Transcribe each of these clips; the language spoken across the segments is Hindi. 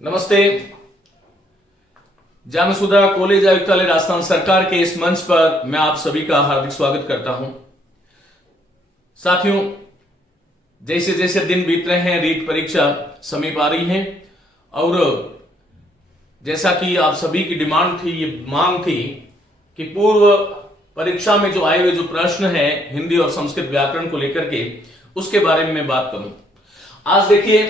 नमस्ते। जामसुदा कॉलेज आयुक्तालय राजस्थान सरकार के इस मंच पर मैं आप सभी का हार्दिक स्वागत करता हूं। साथियों, जैसे जैसे दिन बीत रहे हैं, रीट परीक्षा समीप आ रही है और जैसा कि आप सभी की डिमांड थी, ये मांग थी कि पूर्व परीक्षा में जो आए हुए जो प्रश्न है हिंदी और संस्कृत व्याकरण को लेकर के, उसके बारे में मैं बात करूं। आज देखिए,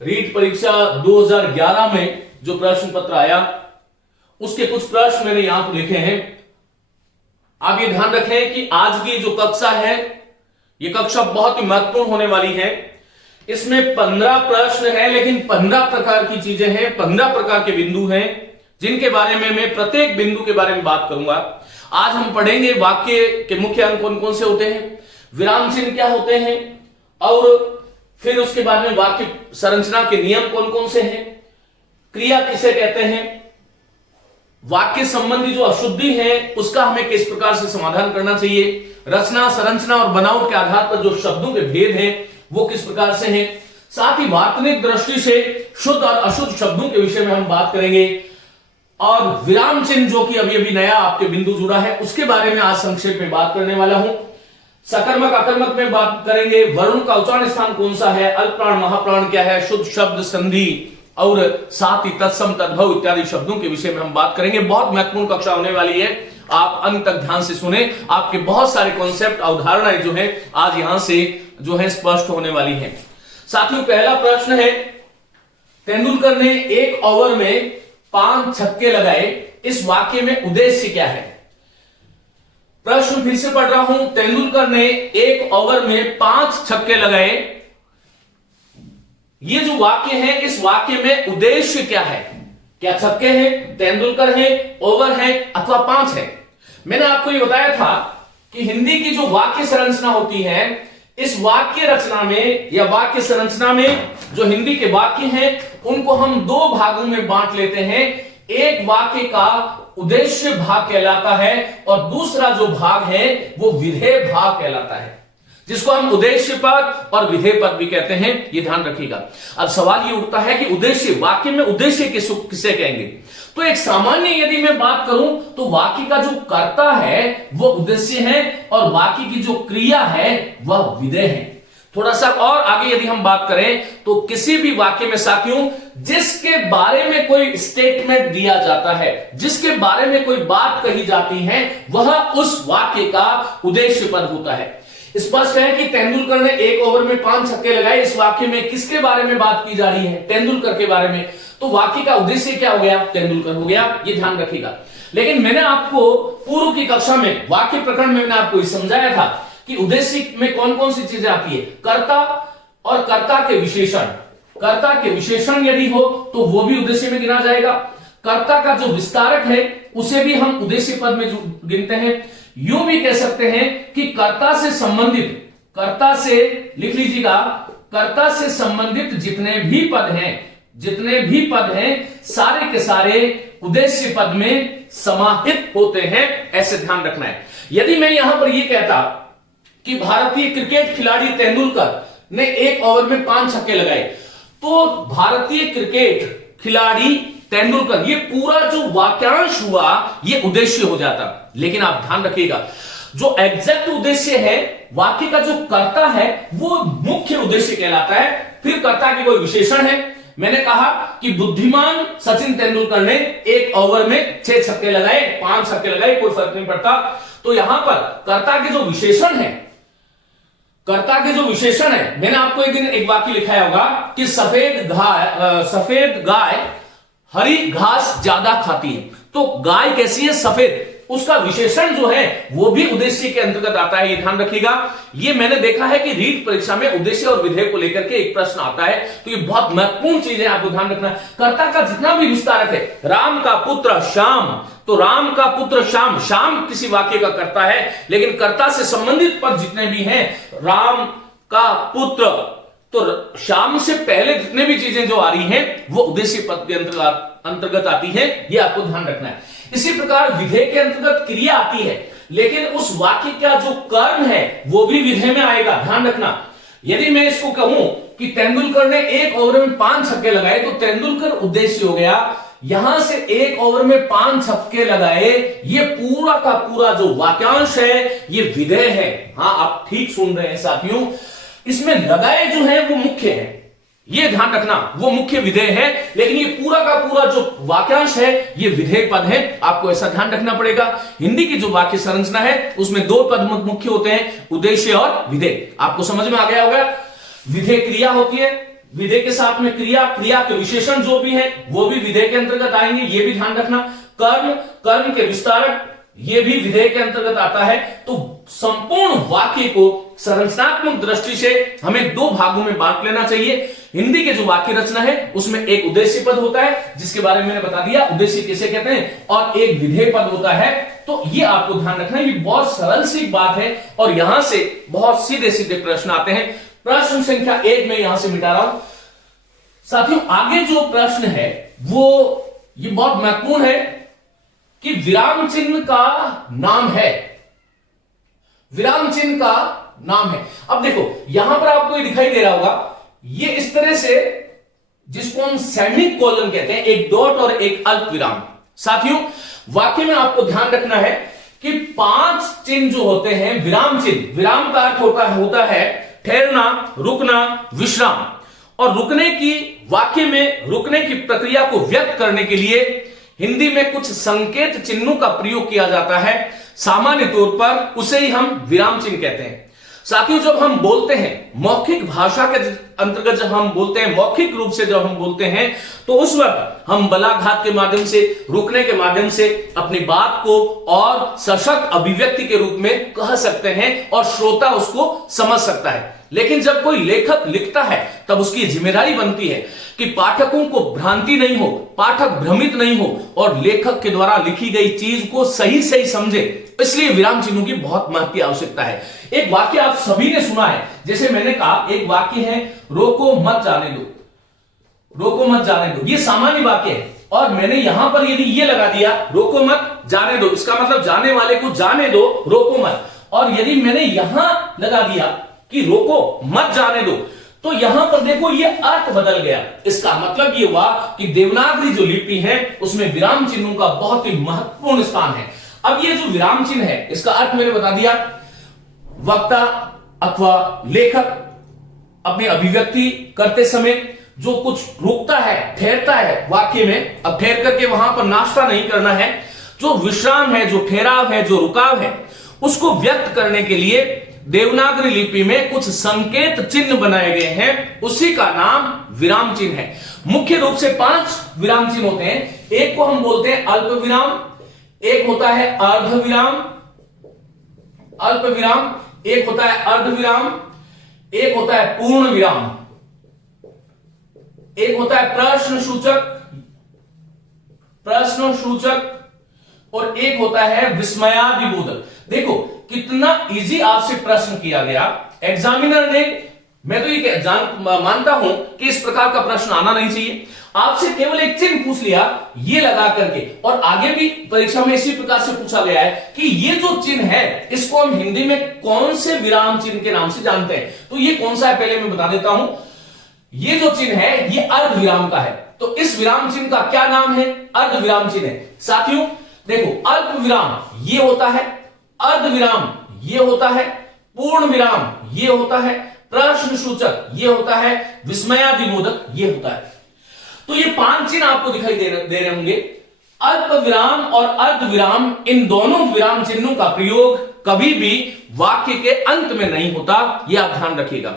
रीट परीक्षा 2011 में जो प्रश्न पत्र आया, उसके कुछ प्रश्न मैंने यहां पर लिखे हैं। आप ये ध्यान रखें कि आज की जो कक्षा है, ये कक्षा बहुत ही महत्वपूर्ण होने वाली है। इसमें 15 प्रश्न है, लेकिन 15 प्रकार की चीजें हैं, 15 प्रकार के बिंदु हैं, जिनके बारे में मैं प्रत्येक बिंदु के बारे में बात करूंगा। आज हम पढ़ेंगे वाक्य के मुख्य अंग कौन कौन से होते हैं, विराम चिन्ह क्या होते हैं, और फिर उसके बाद में वाक्य संरचना के नियम कौन कौन से हैं, क्रिया किसे कहते हैं, वाक्य संबंधी जो अशुद्धि है उसका हमें किस प्रकार से समाधान करना चाहिए, रचना, संरचना और बनावट के आधार पर जो शब्दों के भेद हैं वो किस प्रकार से हैं, साथ ही वार्तनिक दृष्टि से शुद्ध और अशुद्ध शब्दों के विषय में हम बात करेंगे, और विराम चिन्ह जो कि अभी अभी नया आपके बिंदु जुड़ा है उसके बारे में आज संक्षेप में बात करने वाला हूं। सकर्मक अकर्मक में बात करेंगे, वर्ण का उच्चारण स्थान कौन सा है, अल्पप्राण महाप्राण क्या है, शुद्ध शब्द, संधि और साथ ही तत्सम तद्भव इत्यादि शब्दों के विषय में हम बात करेंगे। बहुत महत्वपूर्ण कक्षा होने वाली है, आप अंत तक ध्यान से सुने। आपके बहुत सारे कॉन्सेप्ट, अवधारणाएं जो है आज यहां से जो है स्पष्ट होने वाली है। साथियों, पहला प्रश्न है, तेंदुलकर ने एक ओवर में 5 छक्के लगाए, इस वाक्य में उद्देश्य क्या है। प्रश्न फिर से पढ़ रहा हूं, तेंदुलकर ने एक ओवर में 5 छक्के लगाए, ये जो वाक्य है इस वाक्य में उद्देश्य क्या है। क्या छक्के हैं, तेंदुलकर है, ओवर है अथवा 5 है। मैंने आपको ये बताया था कि हिंदी की जो वाक्य संरचना होती है, इस वाक्य रचना में या वाक्य संरचना में जो हिंदी के वाक्य हैं उनको हम 2 भागों में बांट लेते हैं। एक वाक्य का उद्देश्य भाग कहलाता है और दूसरा जो भाग है वो विधेय भाग कहलाता है, जिसको हम उद्देश्य पद और विधेय पद भी कहते हैं, ये ध्यान रखिएगा। अब सवाल ये उठता है कि उद्देश्य, वाक्य में उद्देश्य किसे कहेंगे। तो एक सामान्य यदि मैं बात करूं तो वाक्य का जो कर्ता है वो उद्देश्य है और वाक्य की जो क्रिया है वह विधेय है। थोड़ा सा और आगे यदि हम बात करें तो किसी भी वाक्य में साथियों, जिसके बारे में कोई स्टेटमेंट दिया जाता है, जिसके बारे में कोई बात कही जाती है, वह उस वाक्य का उद्देश्य पद होता है। स्पष्ट है कि तेंदुलकर ने एक ओवर में 5 छक्के लगाए, इस वाक्य में किसके बारे में बात की जा रही है, तेंदुलकर के बारे में। तो वाक्य का उद्देश्य क्या हो गया, तेंदुलकर हो गया, ये ध्यान रखिएगा। लेकिन मैंने आपको पूर्व की कक्षा में वाक्य प्रकरण में मैंने आपको समझाया था कि उद्देश्य में कौन कौन सी चीजें आती है, कर्ता और कर्ता के विशेषण। कर्ता के विशेषण यदि हो तो वो भी उद्देश्य में गिना जाएगा। कर्ता का जो विस्तारक है उसे भी हम उद्देश्य पद में गिनते हैं। यूं भी कह सकते हैं कि कर्ता से संबंधित, कर्ता से लिख लीजिएगा, कर्ता से संबंधित जितने भी पद हैं सारे के सारे उद्देश्य पद में समाहित होते हैं, ऐसे ध्यान रखना है। यदि मैं यहां पर यह कहता कि भारतीय क्रिकेट खिलाड़ी तेंदुलकर ने एक ओवर में 5 छक्के लगाए, तो भारतीय क्रिकेट खिलाड़ी तेंदुलकर, ये पूरा जो वाक्यांश हुआ ये उद्देश्य हो जाता। लेकिन आप ध्यान रखिएगा, जो एग्जैक्ट उद्देश्य है, वाक्य का जो कर्ता है वो मुख्य उद्देश्य कहलाता है। फिर कर्ता के कोई विशेषण है। मैंने कहा कि बुद्धिमान सचिन तेंदुलकर ने एक ओवर में 6 छक्के लगाए, 5 छक्के लगाए, कोई फर्क नहीं पड़ता। तो यहां पर कर्ता के जो विशेषण है, मैंने आपको एक दिन एक वाक्य लिखाया होगा कि सफेद गाय हरी घास ज्यादा खाती है। तो गाय कैसी है, सफेद, उसका विशेषण जो है वो भी उद्देश्य के अंतर्गत आता है, ये ध्यान रखिएगा। ये मैंने देखा है कि रीट परीक्षा में उद्देश्य और विधेय को लेकर के एक प्रश्न आता है, तो ये बहुत महत्वपूर्ण चीज है, आपको ध्यान रखना। कर्ता का जितना भी विस्तारक है, राम का पुत्र श्याम, तो राम का पुत्र श्याम, श्याम किसी वाक्य का कर्ता है, लेकिन कर्ता से संबंधित पद जितने भी हैं, राम का पुत्र, तो श्याम से पहले जितने भी चीजें जो आ रही हैं वो उद्देश्य पद के अंतर्गत आती है, ये आपको ध्यान रखना है। इसी प्रकार विधेय के अंतर्गत क्रिया आती है, लेकिन उस वाक्य का जो कर्म है वो भी विधेय में आएगा, ध्यान रखना। यदि मैं इसको कहूं कि तेंदुलकर ने 1 ओवर में 5 छक्के लगाए, तो तेंदुलकर उद्देश्य हो गया, यहां से 1 ओवर में 5 छक्के लगाए, ये पूरा का पूरा जो वाक्यांश है ये विधेय है। हां, आप ठीक सुन रहे हैं साथियों, इसमें लगाए जो है वो मुख्य है, ये ध्यान रखना, वो मुख्य विधेय है, लेकिन ये पूरा का पूरा जो वाक्यांश है ये विधेय पद है, आपको ऐसा ध्यान रखना पड़ेगा। हिंदी की जो वाक्य संरचना है उसमें 2 पद मुख्य होते हैं, उद्देश्य और विधेय। आपको समझ में आ गया होगा। विधेय क्रिया होती है, विधेय के साथ में क्रिया, क्रिया के विशेषण जो भी है वो भी विधेय के अंतर्गत आएंगे, ये भी ध्यान रखना। कर्म, कर्म के विस्तारक, ये भी विधेय के अंतर्गत आता है। तो संपूर्ण वाक्य को संरचनात्मक दृष्टि से हमें 2 भागों में बांट लेना चाहिए। हिंदी के जो वाक्य रचना है उसमें एक उद्देश्य पद होता है, जिसके बारे में मैंने बता दिया उद्देश्य किसे कहते हैं, और एक विधेय पद होता है। तो ये आपको ध्यान रखना है, ये बहुत सरल सी बात है और यहां से बहुत सीधे सीधे प्रश्न आते हैं। प्रश्न संख्या 1 में यहां से मिटा रहा हूं साथियों। आगे जो प्रश्न है वो ये बहुत महत्वपूर्ण है कि विराम चिन्ह का नाम है, विराम चिन्ह का नाम है। अब देखो यहां पर आपको ये दिखाई दे रहा होगा, ये इस तरह से, जिसको हम सेमी कोलन कहते हैं, एक डॉट और एक अल्प विराम। साथियों वाक्य में आपको ध्यान रखना है कि 5 चिन्ह जो होते हैं विराम चिन्ह, विराम का अर्थ होता है ठहरना, रुकना, विश्राम, और रुकने की, वाक्य में रुकने की प्रक्रिया को व्यक्त करने के लिए हिंदी में कुछ संकेत चिन्हों का प्रयोग किया जाता है। सामान्य तौर पर उसे ही हम विराम चिन्ह कहते हैं। साथियों जब हम बोलते हैं मौखिक भाषा के अंतर्गत, जब हम बोलते हैं मौखिक रूप से जब हम बोलते हैं, तो उस वक्त हम बलाघात के माध्यम से, रुकने के माध्यम से अपनी बात को और सशक्त अभिव्यक्ति के रूप में कह सकते हैं और श्रोता उसको समझ सकता है। लेकिन जब कोई लेखक लिखता है तब उसकी जिम्मेदारी बनती है कि पाठकों को भ्रांति नहीं हो, पाठक भ्रमित नहीं हो और लेखक के द्वारा लिखी गई चीज को सही सही समझे। इसलिए विराम चिन्हों की बहुत महत्व आवश्यकता है। एक वाक्य आप सभी ने सुना है, जैसे मैंने कहा एक वाक्य है, रोको मत जाने दो, रोको मत जाने दो, ये सामान्य वाक्य है। और मैंने यहां पर यदि ये लगा दिया रोको मत जाने दो, इसका मतलब जाने वाले को जाने दो, रोको मत। और यदि मैंने यहां लगा दिया कि रोको मत जाने दो, तो यहां पर देखो ये अर्थ बदल गया। इसका मतलब ये हुआ कि देवनागरी जो लिपि है उसमें विराम चिन्हों का बहुत ही महत्वपूर्ण स्थान है। अब ये जो विराम चिन्ह है इसका अर्थ मैंने बता दिया, वक्ता अथवा लेखक अपनी अभिव्यक्ति करते समय जो कुछ रुकता है, ठहरता है वाक्य में, अब ठहर करके वहां पर नाश्ता नहीं करना है, जो विश्राम है, जो ठहराव है, जो रुकाव है, उसको व्यक्त करने के लिए देवनागरी लिपि में कुछ संकेत चिन्ह बनाए गए हैं, उसी का नाम विराम चिन्ह है। मुख्य रूप से 5 विराम चिन्ह होते हैं। एक को हम बोलते हैं अल्प विराम, एक होता है अर्ध विराम, अल्प विराम, एक होता है अर्ध विराम, एक होता है पूर्ण विराम, एक होता है प्रश्न सूचक, प्रश्न सूचक, और एक होता है विस्मयादिबोधक। देखो कितना इजी आपसे प्रश्न किया गया एग्जामिनर ने। मैं तो ये मानता हूं कि इस प्रकार का प्रश्न आना नहीं चाहिए। आपसे केवल एक चिन्ह पूछ लिया ये लगा करके, और आगे भी परीक्षा में इसी प्रकार से पूछा गया है कि ये जो चिन्ह है इसको हम हिंदी में कौन से विराम चिन्ह के नाम से जानते हैं। तो ये कौन सा है पहले मैं बता देता हूं। ये जो चिन्ह है ये अर्ध विराम का है। तो इस विराम चिन्ह का क्या नाम है? अर्ध विराम चिन्ह है। साथियों देखो अल्प विराम ये होता है, अर्ध विराम ये होता है, पूर्ण विराम ये होता है, प्रश्न सूचक ये होता है, विस्मयादिबोधक ये होता है। तो ये 5 चिन्ह आपको दिखाई दे रहे होंगे। अल्प विराम और अर्ध विराम, इन दोनों विराम चिन्हों का प्रयोग कभी भी वाक्य के अंत में नहीं होता, यह आप ध्यान रखिएगा।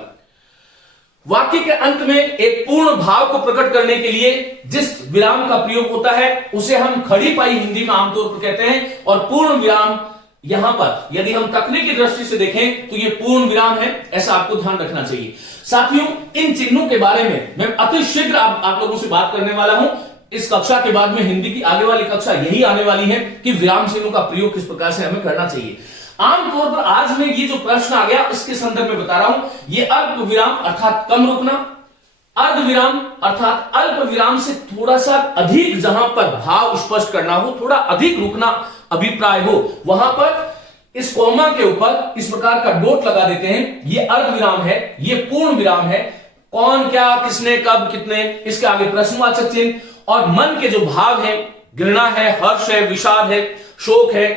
वाक्य के अंत में एक पूर्ण भाव को प्रकट करने के लिए जिस विराम का प्रयोग होता है उसे हम खड़ी पाई हिंदी में आमतौर पर कहते हैं, और पूर्ण विराम यहां पर यदि हम तकनीकी दृष्टि से देखें तो ये पूर्ण विराम है, ऐसा आपको ध्यान रखना चाहिए। साथियों इन चिन्हों के बारे में मैं अति शीघ्र आप लोगों से बात करने वाला हूं। इस कक्षा के बाद में हिंदी की आगे वाली कक्षा यही आने वाली है कि विराम चिन्हों का प्रयोग किस प्रकार से हमें करना चाहिए। आमतौर पर आज में ये जो प्रश्न आ गया उसके संदर्भ में बता रहा हूं। ये अल्प विराम अर्थात कम रुकना, अर्ध विराम अर्थात अल्प विराम से थोड़ा सा अधिक, जहां पर भाव स्पष्ट करना हो, थोड़ा अधिक रुकना अभिप्राय हो, वहां पर इस कॉमा के ऊपर इस प्रकार का डॉट लगा देते हैं, ये अर्ध विराम है, ये पूर्ण विराम है। कौन, क्या, किसने, कब, कितने, इसके आगे प्रश्नवाचक चिन्ह, और मन के जो भाव है, घृणा है, हर्ष है, विषाद है, शोक है,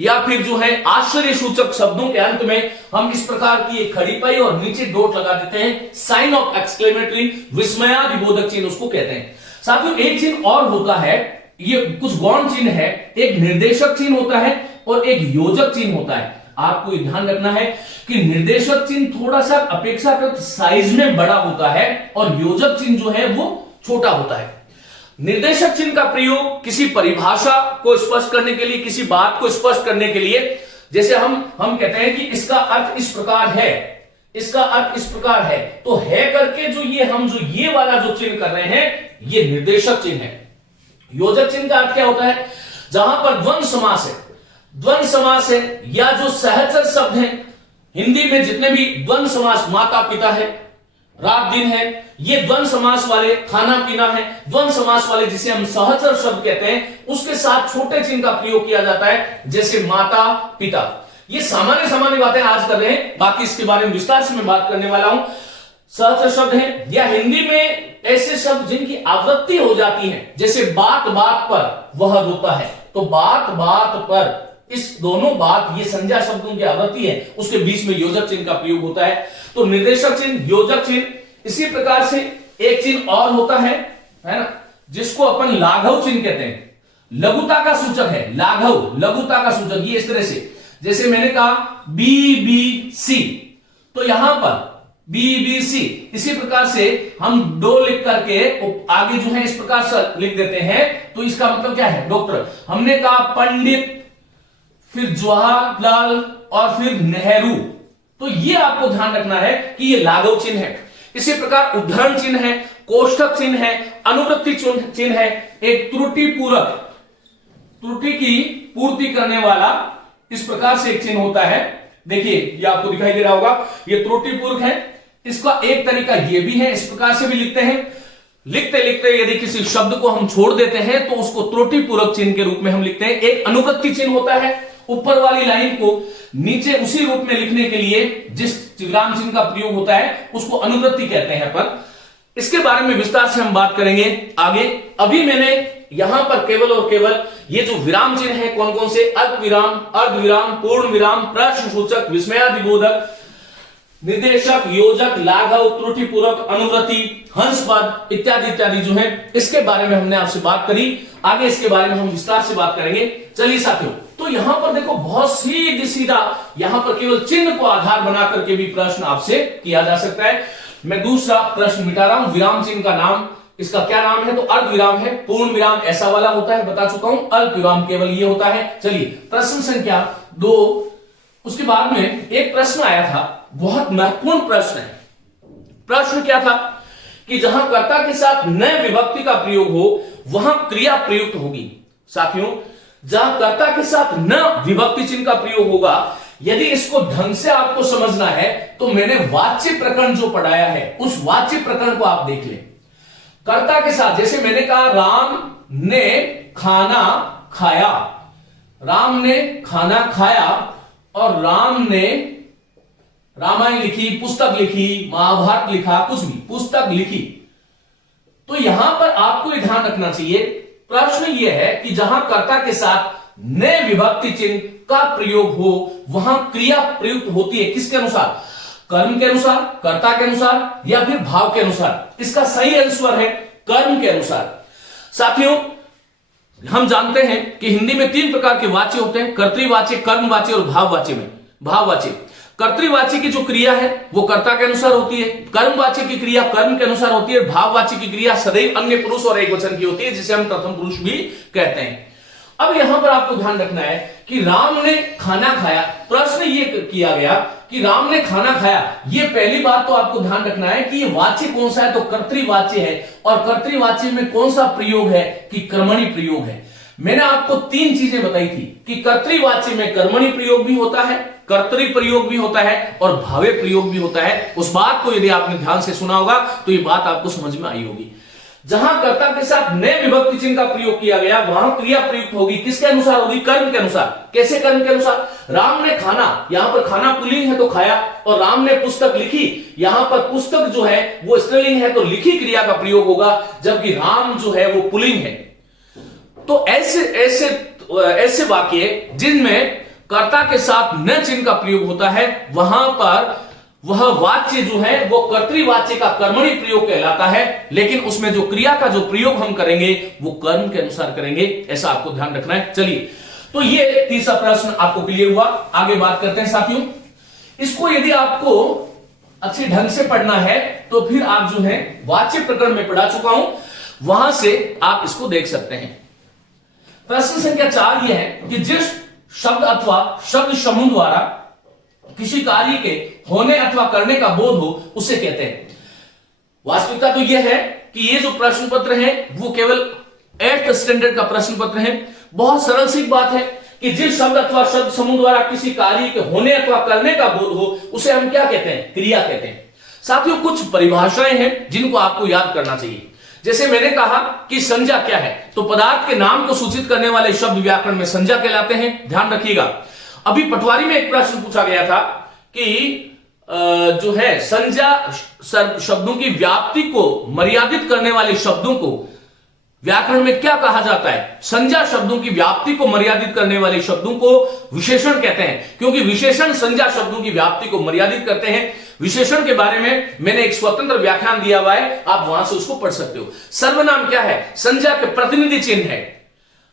या फिर जो है आश्चर्य सूचक शब्दों के अंत में हम इस प्रकार की एक खड़ी पाई और नीचे डॉट लगा देते हैं, साइन ऑफ एक्सक्लेमेटरी, विस्मयादिबोधक चिन्ह उसको कहते हैं। साथियों एक चिन्ह और होता है, ये कुछ गौण चिन्ह है, एक निर्देशक चिन्ह होता है और एक योजक चिन्ह होता है। आपको ध्यान रखना है कि निर्देशक चिन्ह थोड़ा सा अपेक्षाकृत साइज में बड़ा होता है और योजक चिन्ह जो है वो छोटा होता है। निर्देशक चिन्ह का प्रयोग किसी परिभाषा को स्पष्ट करने के लिए, किसी बात को स्पष्ट करने के लिए, जैसे हम कहते हैं कि इसका अर्थ इस प्रकार है, इसका अर्थ इस प्रकार है, तो है करके जो ये वाला जो चिन्ह कर रहे हैं ये निर्देशक चिन्ह है। योजक चिन्ह का अर्थ क्या होता है, जहां पर द्वंद्व समास है, द्वंद्व समास है या जो सहचर शब्द हैं, हिंदी में जितने भी द्वंद्व समास, माता पिता है, रात दिन है, ये द्वंद्व समास वाले, खाना पीना है, द्वंद्व समास वाले जिसे हम सहचर शब्द कहते हैं, उसके साथ छोटे चिन्ह का प्रयोग किया जाता है, जैसे माता पिता। ये सामान्य बातें आज कर रहे हैं, बाकी इसके बारे में विस्तार से मैं बात करने वाला हूं। सहचर शब्द है या हिंदी में ऐसे शब्द जिनकी आवृत्ति हो जाती है, जैसे बात बात पर वह रोता है, तो बात बात पर, इस दोनों बात ये संज्ञा शब्दों की आवृत्ति है, उसके बीच में योजक चिन्ह का प्रयोग होता है। तो निर्देशक चिन्ह, योजक चिन्ह, इसी प्रकार से एक चिन्ह और होता है ना, जिसको अपन लाघव चिन्ह कहते हैं, लघुता का सूचक है, लाघव लघुता का सूचक। ये इस तरह से, जैसे मैंने कहा BBC, तो यहां पर BBC, इसी प्रकार से हम डो लिख करके आगे जो है इस प्रकार से लिख देते हैं, तो इसका मतलब क्या है, डॉक्टर। हमने कहा पंडित, फिर जवाहरलाल और फिर नेहरू, तो ये आपको ध्यान रखना है कि ये लाघव चिन्ह है। इसी प्रकार उद्धरण चिन्ह है, कोष्ठक चिन्ह है, अनुवृत्ति चिन्ह है, एक त्रुटि पूरक, त्रुटि की पूर्ति करने वाला इस प्रकार से एक चिन्ह होता है। देखिए ये आपको दिखाई दे रहा होगा, ये त्रुटि पूरक है। इसका एक तरीका ये भी है, इस प्रकार से भी लिखते हैं, लिखते लिखते यदि किसी शब्द को हम छोड़ देते हैं तो उसको त्रुटि पूरक चिन्ह के रूप में हम लिखते हैं। एक अनुवृत्ति चिन्ह होता है, ऊपर वाली लाइन को नीचे उसी रूप में लिखने के लिए जिस विराम चिन्ह का प्रयोग होता है उसको अनुवृत्ति कहते हैं अपन। इसके बारे में विस्तार से हम बात करेंगे आगे। अभी मैंने यहां पर केवल और केवल ये जो विराम चिन्ह है कौन कौन से, अल्प विराम, अर्ध विराम, पूर्ण विराम, प्रश्न सूचक, विस्मयादिबोधक, निर्देशक, योजक, लाघव, त्रुटिपूरक, अनुवृत्ति, हंस पद इत्यादि इत्यादि जो है, इसके बारे में हमने आपसे बात करी। आगे इसके बारे में हम विस्तार से बात करेंगे। चलिए साथियों, तो यहां पर देखो बहुत सीधी सीधा यहां पर केवल चिन्ह को आधार बना करके भी प्रश्न आपसे किया जा सकता है। मैं दूसरा प्रश्न मिटा रहा हूं, विराम चिन्ह का नाम, इसका क्या नाम है, तो अर्ध विराम है, पूर्ण विराम ऐसा वाला होता है, बता चुका हूं, अल्प विराम केवल ये होता है। चलिए प्रश्न संख्या 2, उसके बाद में एक प्रश्न आया था, बहुत महत्वपूर्ण प्रश्न है। प्रश्न क्या था कि जहां कर्ता के साथ न विभक्ति का प्रयोग हो वहां क्रिया प्रयुक्त होगी। साथियों, जहां कर्ता के साथ न विभक्ति चिन्ह का प्रयोग होगा, यदि इसको ढंग से आपको समझना है तो मैंने वाच्य प्रकरण जो पढ़ाया है उस वाच्य प्रकरण को आप देख लें। कर्ता के साथ, जैसे मैंने कहा राम ने खाना खाया, राम ने खाना खाया और राम ने रामायण लिखी, पुस्तक लिखी, महाभारत लिखा, कुछ भी पुस्तक लिखी। तो यहां पर आपको यह ध्यान रखना चाहिए, प्रश्न यह है कि जहां कर्ता के साथ न विभक्ति चिन्ह का प्रयोग हो वहां क्रिया प्रयुक्त होती है, किसके अनुसार, कर्म के अनुसार, कर्ता के अनुसार या फिर भाव के अनुसार। इसका सही आंसर है कर्म के अनुसार। साथियों, हम जानते हैं कि हिंदी में 3 प्रकार के वाच्य होते हैं, कर्तृवाच्य, कर्मवाच्य और भाववाच्य। में भाववाच्य, कर्तृवाच्य की जो क्रिया है वो कर्ता के अनुसार होती है, कर्मवाच्य की क्रिया कर्म के अनुसार होती है, भाववाच्य की क्रिया सदैव अन्य पुरुष और एक वचन की होती है, जिसे हम प्रथम पुरुष भी कहते हैं। अब यहां पर आपको ध्यान रखना है कि राम ने खाना खाया, प्रश्न ये किया गया कि राम ने खाना खाया। ये पहली बात तो आपको ध्यान रखना है कि ये वाच्य कौन सा है, तो कर्तृवाच्य है, और कर्तृवाच्य में कौन सा प्रयोग है कि कर्मणि प्रयोग है। मैंने आपको 3 चीजें बताई थी कि कर्तृवाच्य में कर्मणि प्रयोग भी होता है, कर्तरी प्रयोग भी होता है और भावे प्रयोग भी होता है। उस बात को यदि आपने ध्यान से सुना होगा तो ये बात आपको समझ में आई होगी। जहां कर्ता के साथ नए विभक्ति चिन्ह का प्रयोग किया गया वहां क्रिया प्रयुक्त होगी किसके अनुसार होगी? कर्म के अनुसार। कैसे कर्म के अनुसार? राम ने खाना, यहां पर खाना पुल्लिंग है तो खाया, और राम ने पुस्तक लिखी, यहां पर पुस्तक जो है वो स्त्रीलिंग है तो लिखी क्रिया का प्रयोग होगा, जबकि राम जो है वो पुल्लिंग है। तो ऐसे वाक्य जिनमें कर्ता के साथ न चिन्ह का प्रयोग होता है वहां पर वह वाच्य जो है वो कर्तृवाच्य का कर्मणि प्रयोग कहलाता है, लेकिन उसमें जो क्रिया का जो प्रयोग हम करेंगे वो कर्म के अनुसार करेंगे, ऐसा आपको ध्यान रखना है। चलिए, तो ये तीसरा प्रश्न आपको क्लियर हुआ। आगे बात करते हैं साथियों, इसको यदि आपको अच्छे ढंग से पढ़ना है तो फिर आप जो है वाच्य प्रकरण में पढ़ा चुका हूं, वहां से आप इसको देख सकते हैं। प्रश्न संख्या 4 यह है कि जिस शब्द अथवा शब्द समूह द्वारा किसी कार्य के होने अथवा करने का बोध हो उसे कहते हैं। वास्तविकता तो यह है कि ये जो प्रश्न पत्र है वो केवल 8th स्टैंडर्ड का प्रश्न पत्र है। बहुत सरल सी बात है कि जिस शब्द अथवा शब्द समूह द्वारा किसी कार्य के होने अथवा करने का बोध हो उसे हम क्या कहते हैं? क्रिया कहते हैं। साथियों, कुछ परिभाषाएं हैं जिनको आपको याद करना चाहिए। जैसे मैंने कहा कि संज्ञा क्या है, तो पदार्थ के नाम को सूचित करने वाले शब्द व्याकरण में संज्ञा कहलाते हैं। ध्यान रखिएगा। अभी पटवारी में एक प्रश्न पूछा गया था कि जो है संज्ञा शब्दों की व्याप्ति को मर्यादित करने वाले शब्दों को व्याकरण में क्या कहा जाता है? संज्ञा शब्दों की व्याप्ति को मर्यादित करने वाले शब्दों को विशेषण कहते हैं, क्योंकि विशेषण संज्ञा शब्दों की व्याप्ति को मर्यादित करते हैं। विशेषण के बारे में मैंने एक स्वतंत्र व्याख्यान दिया हुआ है, आप वहां से उसको पढ़ सकते हो। सर्वनाम क्या है? संज्ञा के प्रतिनिधि चिन्ह है।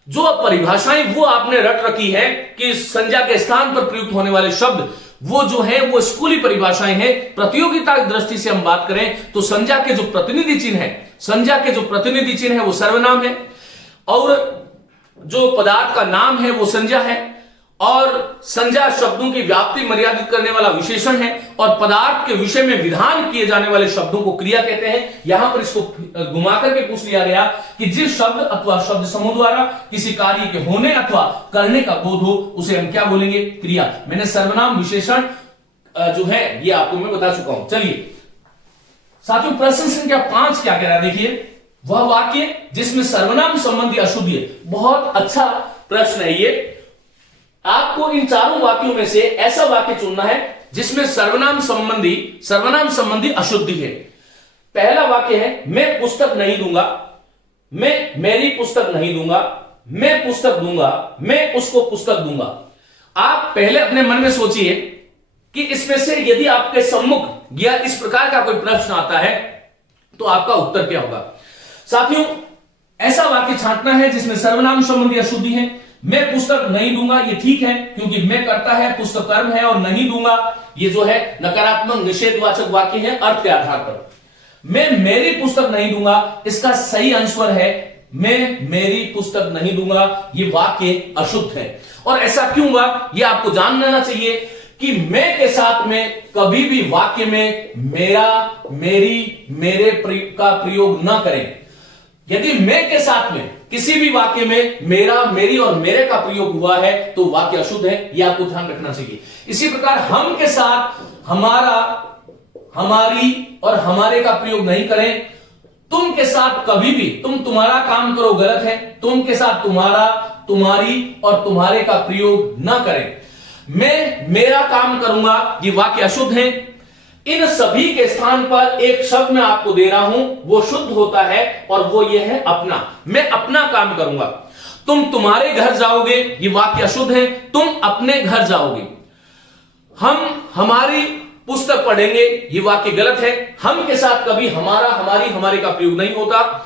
जो परिभाषाएं वो आपने रट रखी है कि संज्ञा के स्थान पर प्रयुक्त होने वाले शब्द वो जो है वो स्कूली परिभाषाएं हैं। प्रतियोगिता की दृष्टि से हम बात करें तो संज्ञा के जो प्रतिनिधि चिन्ह है, संज्ञा के जो प्रतिनिधि चिन्ह है वो सर्वनाम है, और जो पदार्थ का नाम है वो संज्ञा है, और संज्ञा शब्दों की व्याप्ति मर्यादित करने वाला विशेषण है, और पदार्थ के विषय में विधान किए जाने वाले शब्दों को क्रिया कहते हैं। यहां पर इसको घुमा करके पूछ लिया गया कि जिस शब्द अथवा शब्द समूह द्वारा किसी कार्य के होने अथवा करने का बोध हो उसे हम क्या बोलेंगे? क्रिया। मैंने सर्वनाम विशेषण जो है ये आपको मैं बता चुका हूं। चलिए साथियों, प्रश्न संख्या 5 क्या कह रहा है? देखिए, वह वाक्य जिसमें सर्वनाम संबंधी अशुद्धि है। बहुत अच्छा प्रश्न है ये। आपको इन चारों वाक्यों में से ऐसा वाक्य चुनना है जिसमें सर्वनाम संबंधी अशुद्धि है। पहला वाक्य है मैं पुस्तक नहीं दूंगा, मैं मेरी पुस्तक नहीं दूंगा, मैं पुस्तक दूंगा, मैं उसको पुस्तक दूंगा। आप पहले अपने मन में सोचिए कि इसमें से यदि आपके सम्मुख या इस प्रकार का कोई प्रश्न आता है तो आपका उत्तर क्या होगा? साथियों, ऐसा वाक्य छांटना है जिसमें सर्वनाम संबंधी अशुद्धि है। मैं पुस्तक नहीं दूंगा, ये ठीक है क्योंकि मैं करता है, पुस्तक कर्म है, और नहीं दूंगा ये जो है नकारात्मक निषेधवाचक वाक्य है अर्थ के आधार पर। मैं मेरी पुस्तक नहीं दूंगा, इसका सही आंसर है मैं मेरी पुस्तक नहीं दूंगा, ये वाक्य अशुद्ध है। और ऐसा क्यों हुआ ये आपको जान लेना चाहिए कि मैं के साथ में कभी भी वाक्य में मेरा, मेरी, मेरे का प्रयोग ना करें। यदि मैं के साथ में किसी भी वाक्य में मेरा, मेरी और मेरे का प्रयोग हुआ है तो वाक्य अशुद्ध है, यह आपको ध्यान रखना चाहिए। इसी प्रकार हम के साथ हमारा, हमारी और हमारे का प्रयोग नहीं करें। तुम के साथ कभी भी तुम तुम्हारा काम करो गलत है। तुम के साथ तुम्हारा, तुम्हारी और तुम्हारे का प्रयोग ना करें। मैं मेरा काम करूंगा, ये वाक्य अशुद्ध है। इन सभी के स्थान पर एक शब्द मैं आपको दे रहा हूं वो शुद्ध होता है और वो ये है अपना। मैं अपना काम करूंगा। तुम तुम्हारे घर जाओगे, ये वाक्य अशुद्ध है। तुम अपने घर जाओगे। हम हमारी पुस्तक पढ़ेंगे, ये वाक्य गलत है। हम के साथ कभी हमारा, हमारी, हमारे का प्रयोग नहीं होता।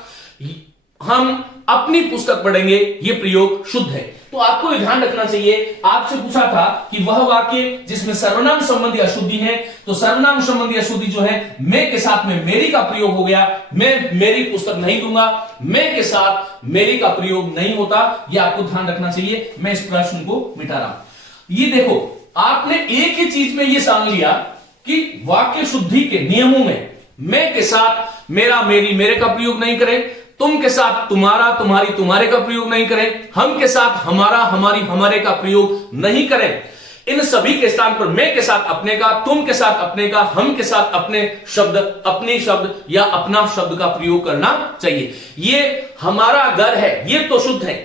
हम अपनी पुस्तक पढ़ेंगे, ये प्रयोग शुद्ध है। तो आपको ध्यान रखना चाहिए। आपसे पूछा था कि वह वाक्य जिसमें सर्वनाम संबंधी अशुद्धि है, तो सर्वनाम संबंधी अशुद्धि जो है मैं के साथ में मेरी का प्रयोग हो गया। मैं मेरी पुस्तक नहीं दूंगा, मैं के साथ मेरी का प्रयोग नहीं होता। यह आपको ध्यान रखना चाहिए। मैं इस प्रश्न को मिटा रहा हूं। ये देखो, आपने एक ही चीज में यह जान लिया कि वाक्य शुद्धि के नियमों में मैं के साथ मेरा, मेरी, मेरे का प्रयोग नहीं करें। तुम के साथ तुम्हारा, तुम्हारी, तुम्हारे का प्रयोग नहीं करें। हम के साथ हमारा, हमारी, हमारे का प्रयोग नहीं करें। इन सभी के स्थान पर मैं के साथ अपने का, तुम के साथ अपने का, हम के साथ अपने शब्द, अपनी शब्द या अपना शब्द का प्रयोग करना चाहिए। ये हमारा घर है, ये तो शुद्ध है,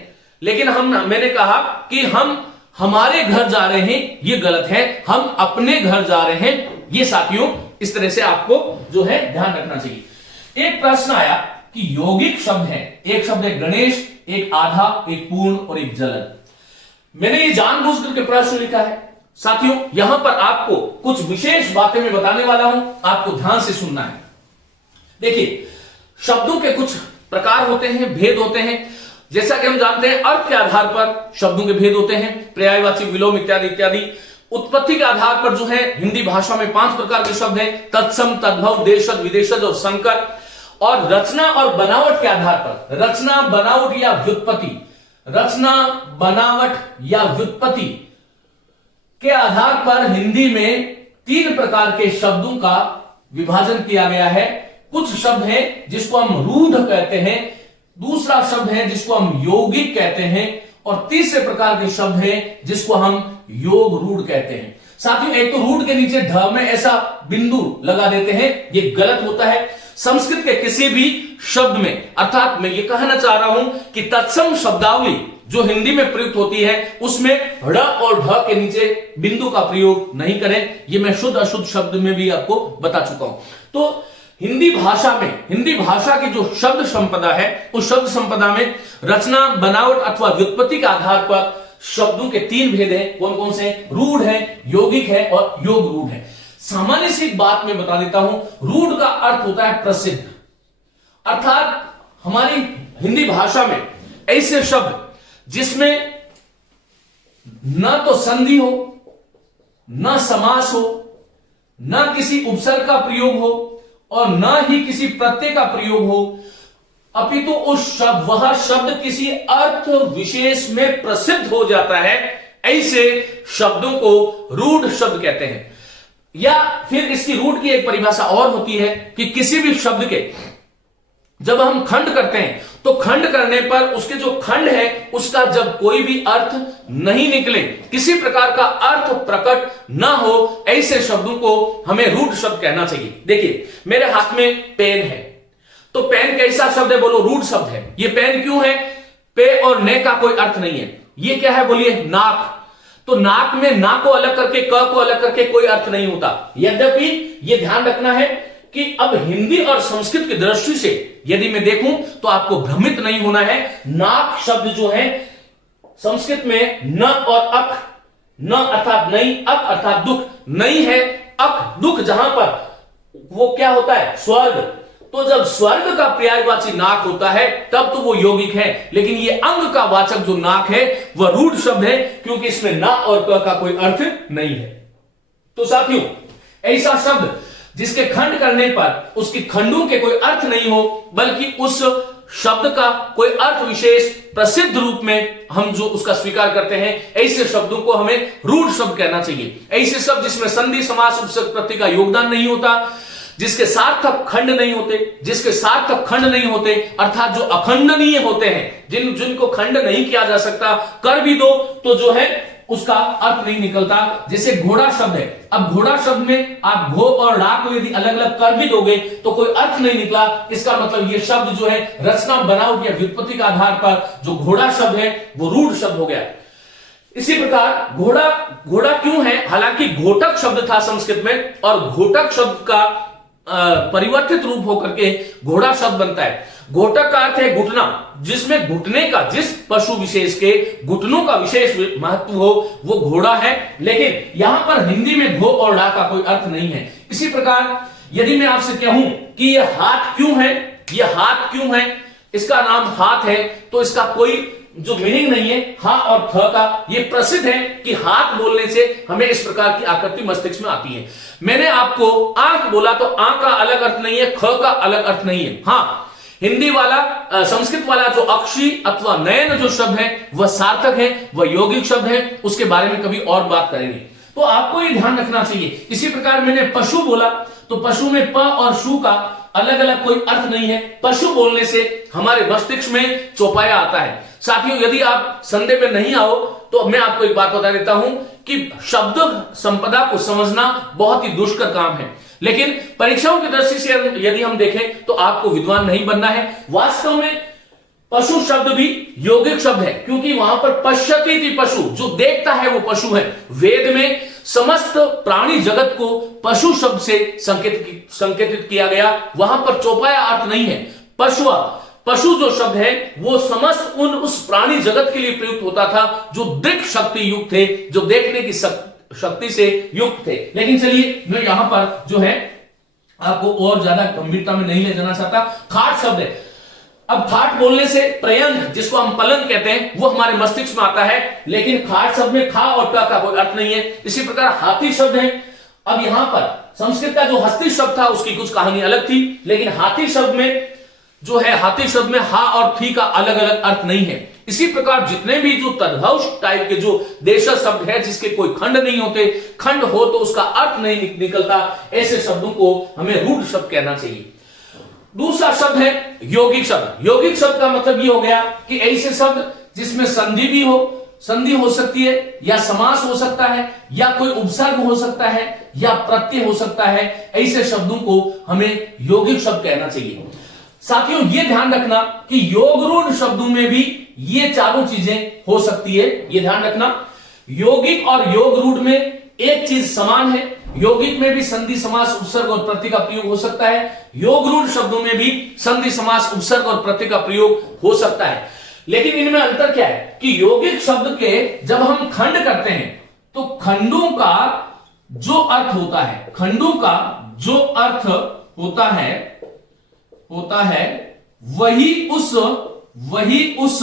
लेकिन मैंने कहा कि हम हमारे घर जा रहे हैं, ये गलत है। हम अपने घर जा रहे हैं, ये साथियों इस तरह से आपको जो है ध्यान रखना चाहिए। एक प्रश्न आया कि यौगिक शब्द है, एक शब्द है गणेश, एक आधा, एक पूर्ण और एक जलन। मैंने ये जानबूझ करके प्रश्न लिखा है साथियों, यहां पर आपको कुछ विशेष बातें मैं बताने वाला हूं, आपको ध्यान से सुनना है। देखिए, शब्दों के कुछ प्रकार होते हैं, भेद होते हैं। जैसा कि हम जानते हैं अर्थ के आधार पर शब्दों के भेद होते हैं, पर्यायवाची, विलोम इत्यादि इत्यादि। उत्पत्ति के आधार पर जो है हिंदी भाषा में 5 प्रकार के शब्द हैं, तत्सम, तद्भव, देशज, विदेशज और संकर। और रचना और बनावट के आधार पर, रचना, बनावट या व्युत्पत्ति, रचना, बनावट या व्युत्पत्ति के आधार पर हिंदी में 3 प्रकार के शब्दों का विभाजन किया गया है। कुछ शब्द हैं जिसको हम रूढ़ कहते हैं, दूसरा शब्द है जिसको हम यौगिक कहते हैं, और तीसरे प्रकार के शब्द हैं जिसको हम योग रूढ़ कहते हैं। साथियों, एक तो रूढ़ के नीचे ढ में ऐसा बिंदु लगा देते हैं, ये गलत होता है। संस्कृत के किसी भी शब्द में, अर्थात मैं ये कहना चाह रहा हूं कि तत्सम शब्दावली जो हिंदी में प्रयुक्त होती है उसमें ड़ और ढ के नीचे बिंदु का प्रयोग नहीं करें। ये मैं शुद्ध अशुद्ध शब्द में भी आपको बता चुका हूं। तो हिंदी भाषा में, हिंदी भाषा की जो शब्द संपदा है, उस शब्द संपदा में रचना, बनावट अथवा व्युत्पत्ति के आधार पर शब्दों के 3 भेद हैं। कौन कौन से? रूढ़ है, यौगिक है और योग रूढ़ है। सामान्य सी बात मैं बता देता हूं, रूढ़ का अर्थ होता है प्रसिद्ध, अर्थात हमारी हिंदी भाषा में ऐसे शब्द जिसमें न तो संधि हो, न समास हो, न किसी उपसर्ग का प्रयोग हो और न ही किसी प्रत्यय का प्रयोग हो, अपितु वह शब्द किसी अर्थ विशेष में प्रसिद्ध हो जाता है, ऐसे शब्दों को रूढ़ शब्द कहते हैं। या फिर इसकी रूढ़ की एक परिभाषा और होती है कि किसी भी शब्द के जब हम खंड करते हैं तो खंड करने पर उसके जो खंड है उसका जब कोई भी अर्थ नहीं निकले, किसी प्रकार का अर्थ प्रकट ना हो, ऐसे शब्दों को हमें रूढ़ शब्द कहना चाहिए। देखिए, मेरे हाथ में पेन है, तो पेन कैसा शब्द है? बोलो, रूढ़ शब्द है। ये पेन क्यों है? पे और ने का कोई अर्थ नहीं है। ये क्या है? बोलिए, नाक। तो नाक में ना को अलग करके, क को अलग करके कोई अर्थ नहीं होता। यद्यपि ये ध्यान रखना है कि अब हिंदी और संस्कृत की दृष्टि से यदि मैं देखूं तो आपको भ्रमित नहीं होना है। नाक शब्द जो है संस्कृत में न और अक, न अर्थात नहीं, अक अर्थात दुख, नहीं है अक दुख, जहां पर वो क्या होता है? स्वर्ग। तो जब स्वर्ग का पर्यायवाची नाक होता है तब तो वो यौगिक है, लेकिन ये अंग का वाचक जो नाक है वह रूढ़ शब्द है, क्योंकि इसमें ना और क का कोई अर्थ नहीं है। तो साथियों, ऐसा शब्द जिसके खंड करने पर उसकी खंडों के कोई अर्थ नहीं हो, बल्कि उस शब्द का कोई अर्थ विशेष प्रसिद्ध रूप में हम जो उसका स्वीकार करते हैं, ऐसे शब्दों को हमें रूढ़ शब्द कहना चाहिए। ऐसे शब्द जिसमें संधि, समास, उपसर्ग, प्रत्यय का योगदान नहीं होता, जिसके सार्थक खंड नहीं होते, जिसके सार्थक खंड नहीं होते, अर्थात जो अखंडनीय होते हैं, जिनको खंड नहीं किया जा सकता, कर भी दो तो जो है उसका अर्थ नहीं निकलता। जैसे घोड़ा शब्द है, अब घोड़ा शब्द में आप घो और ड़ा को यदि अलग अलग कर भी दोगे तो कोई अर्थ नहीं निकला। इसका मतलब ये शब्द जो है रचना, बनावट या व्युत्पत्ति के आधार पर जो घोड़ा शब्द है वो रूढ़ शब्द हो गया। इसी प्रकार घोड़ा क्यों है? हालांकि घोटक शब्द था संस्कृत में, और घोटक शब्द का परिवर्तित रूप होकर के घोड़ा शब्द बनता है। घोटक का अर्थ है घुटना, जिसमें घुटने का, जिस पशु विशेष के घुटनों का विशेष महत्व हो वो घोड़ा है। लेकिन यहां पर हिंदी में घो और ड़ा का कोई अर्थ नहीं है। इसी प्रकार यदि मैं आपसे कहूं कि यह हाथ क्यों है, यह हाथ क्यों है, इसका नाम हाथ है, तो इसका कोई जो मीनिंग नहीं है हा और थ का। यह प्रसिद्ध है कि हाथ बोलने से हमें इस प्रकार की आकृति मस्तिष्क में आती है। मैंने आपको आंख बोला तो आंख का अलग अर्थ नहीं है, ख का अलग अर्थ नहीं है। हाँ, हिंदी वाला, संस्कृत वाला जो अक्षी अथवा नयन जो शब्द है वह सार्थक है, वह यौगिक शब्द है, उसके बारे में कभी और बात करेंगे। तो आपको ये ध्यान रखना चाहिए। इसी प्रकार मैंने पशु बोला तो पशु में प और शु का अलग अलग कोई अर्थ नहीं है। पशु बोलने से हमारे मस्तिष्क में चौपाया आता है। साथियों, यदि आप संदेह में नहीं आओ तो मैं आपको एक बात बता देता हूं कि शब्द संपदा को समझना बहुत ही दुष्कर काम है, लेकिन परीक्षाओं की दृष्टि से यदि हम देखें तो आपको विद्वान नहीं बनना है। वास्तव में पशु शब्द भी यौगिक शब्द है, क्योंकि वहां पर पश्यति थी पशु, जो देखता है वो पशु है। वेद में समस्त प्राणी जगत को पशु शब्द से संकेतित किया गया, वहां पर चौपाया अर्थ नहीं है। पशु जो शब्द है वो समस्त उस प्राणी जगत के लिए प्रयुक्त होता था जो दृक शक्ति युक्त थे, जो देखने की शक्ति से युक्त थे। लेकिन चलिए मैं यहां पर जो है आपको और ज्यादा गंभीरता में नहीं ले जाना चाहता। खाट शब्द है। अब खाट बोलने से प्रयंग, जिसको हम पलंग कहते हैं, वो हमारे मस्तिष्क में आता है, लेकिन खाट शब्द में खा और ट का कोई अर्थ नहीं है। इसी प्रकार हाथी शब्द है। अब यहां पर संस्कृत का जो हस्ती शब्द था उसकी कुछ कहानी अलग थी, लेकिन हाथी शब्द में जो है, हाथी शब्द में हा और थी का अलग अलग अर्थ नहीं है। इसी प्रकार जितने भी जो तद्भव टाइप के जो देश शब्द है जिसके कोई खंड नहीं होते, खंड हो तो उसका अर्थ नहीं निकलता, ऐसे शब्दों को हमें रूढ़ शब्द कहना चाहिए। दूसरा शब्द है यौगिक शब्द। यौगिक शब्द का मतलब ये हो गया कि ऐसे शब्द जिसमें संधि भी हो, संधि हो सकती है, या समास हो सकता है, या कोई उपसर्ग हो सकता है, या प्रत्यय हो सकता है, ऐसे शब्दों को हमें यौगिक शब्द कहना चाहिए। साथियों ये ध्यान रखना कि योग रूढ़ शब्दों में भी ये चारों चीजें हो सकती है, ये ध्यान रखना। यौगिक और योग रूढ़ में एक चीज समान है, यौगिक में भी संधि समास उपसर्ग और प्रत्यय का प्रयोग हो सकता है, योग रूढ़ शब्दों में भी संधि समास उपसर्ग और प्रत्यय का प्रयोग हो सकता है। लेकिन इनमें अंतर क्या है कि यौगिक शब्द के जब हम खंड करते हैं तो खंडों का जो अर्थ होता है, खंडों का जो अर्थ होता है वही उस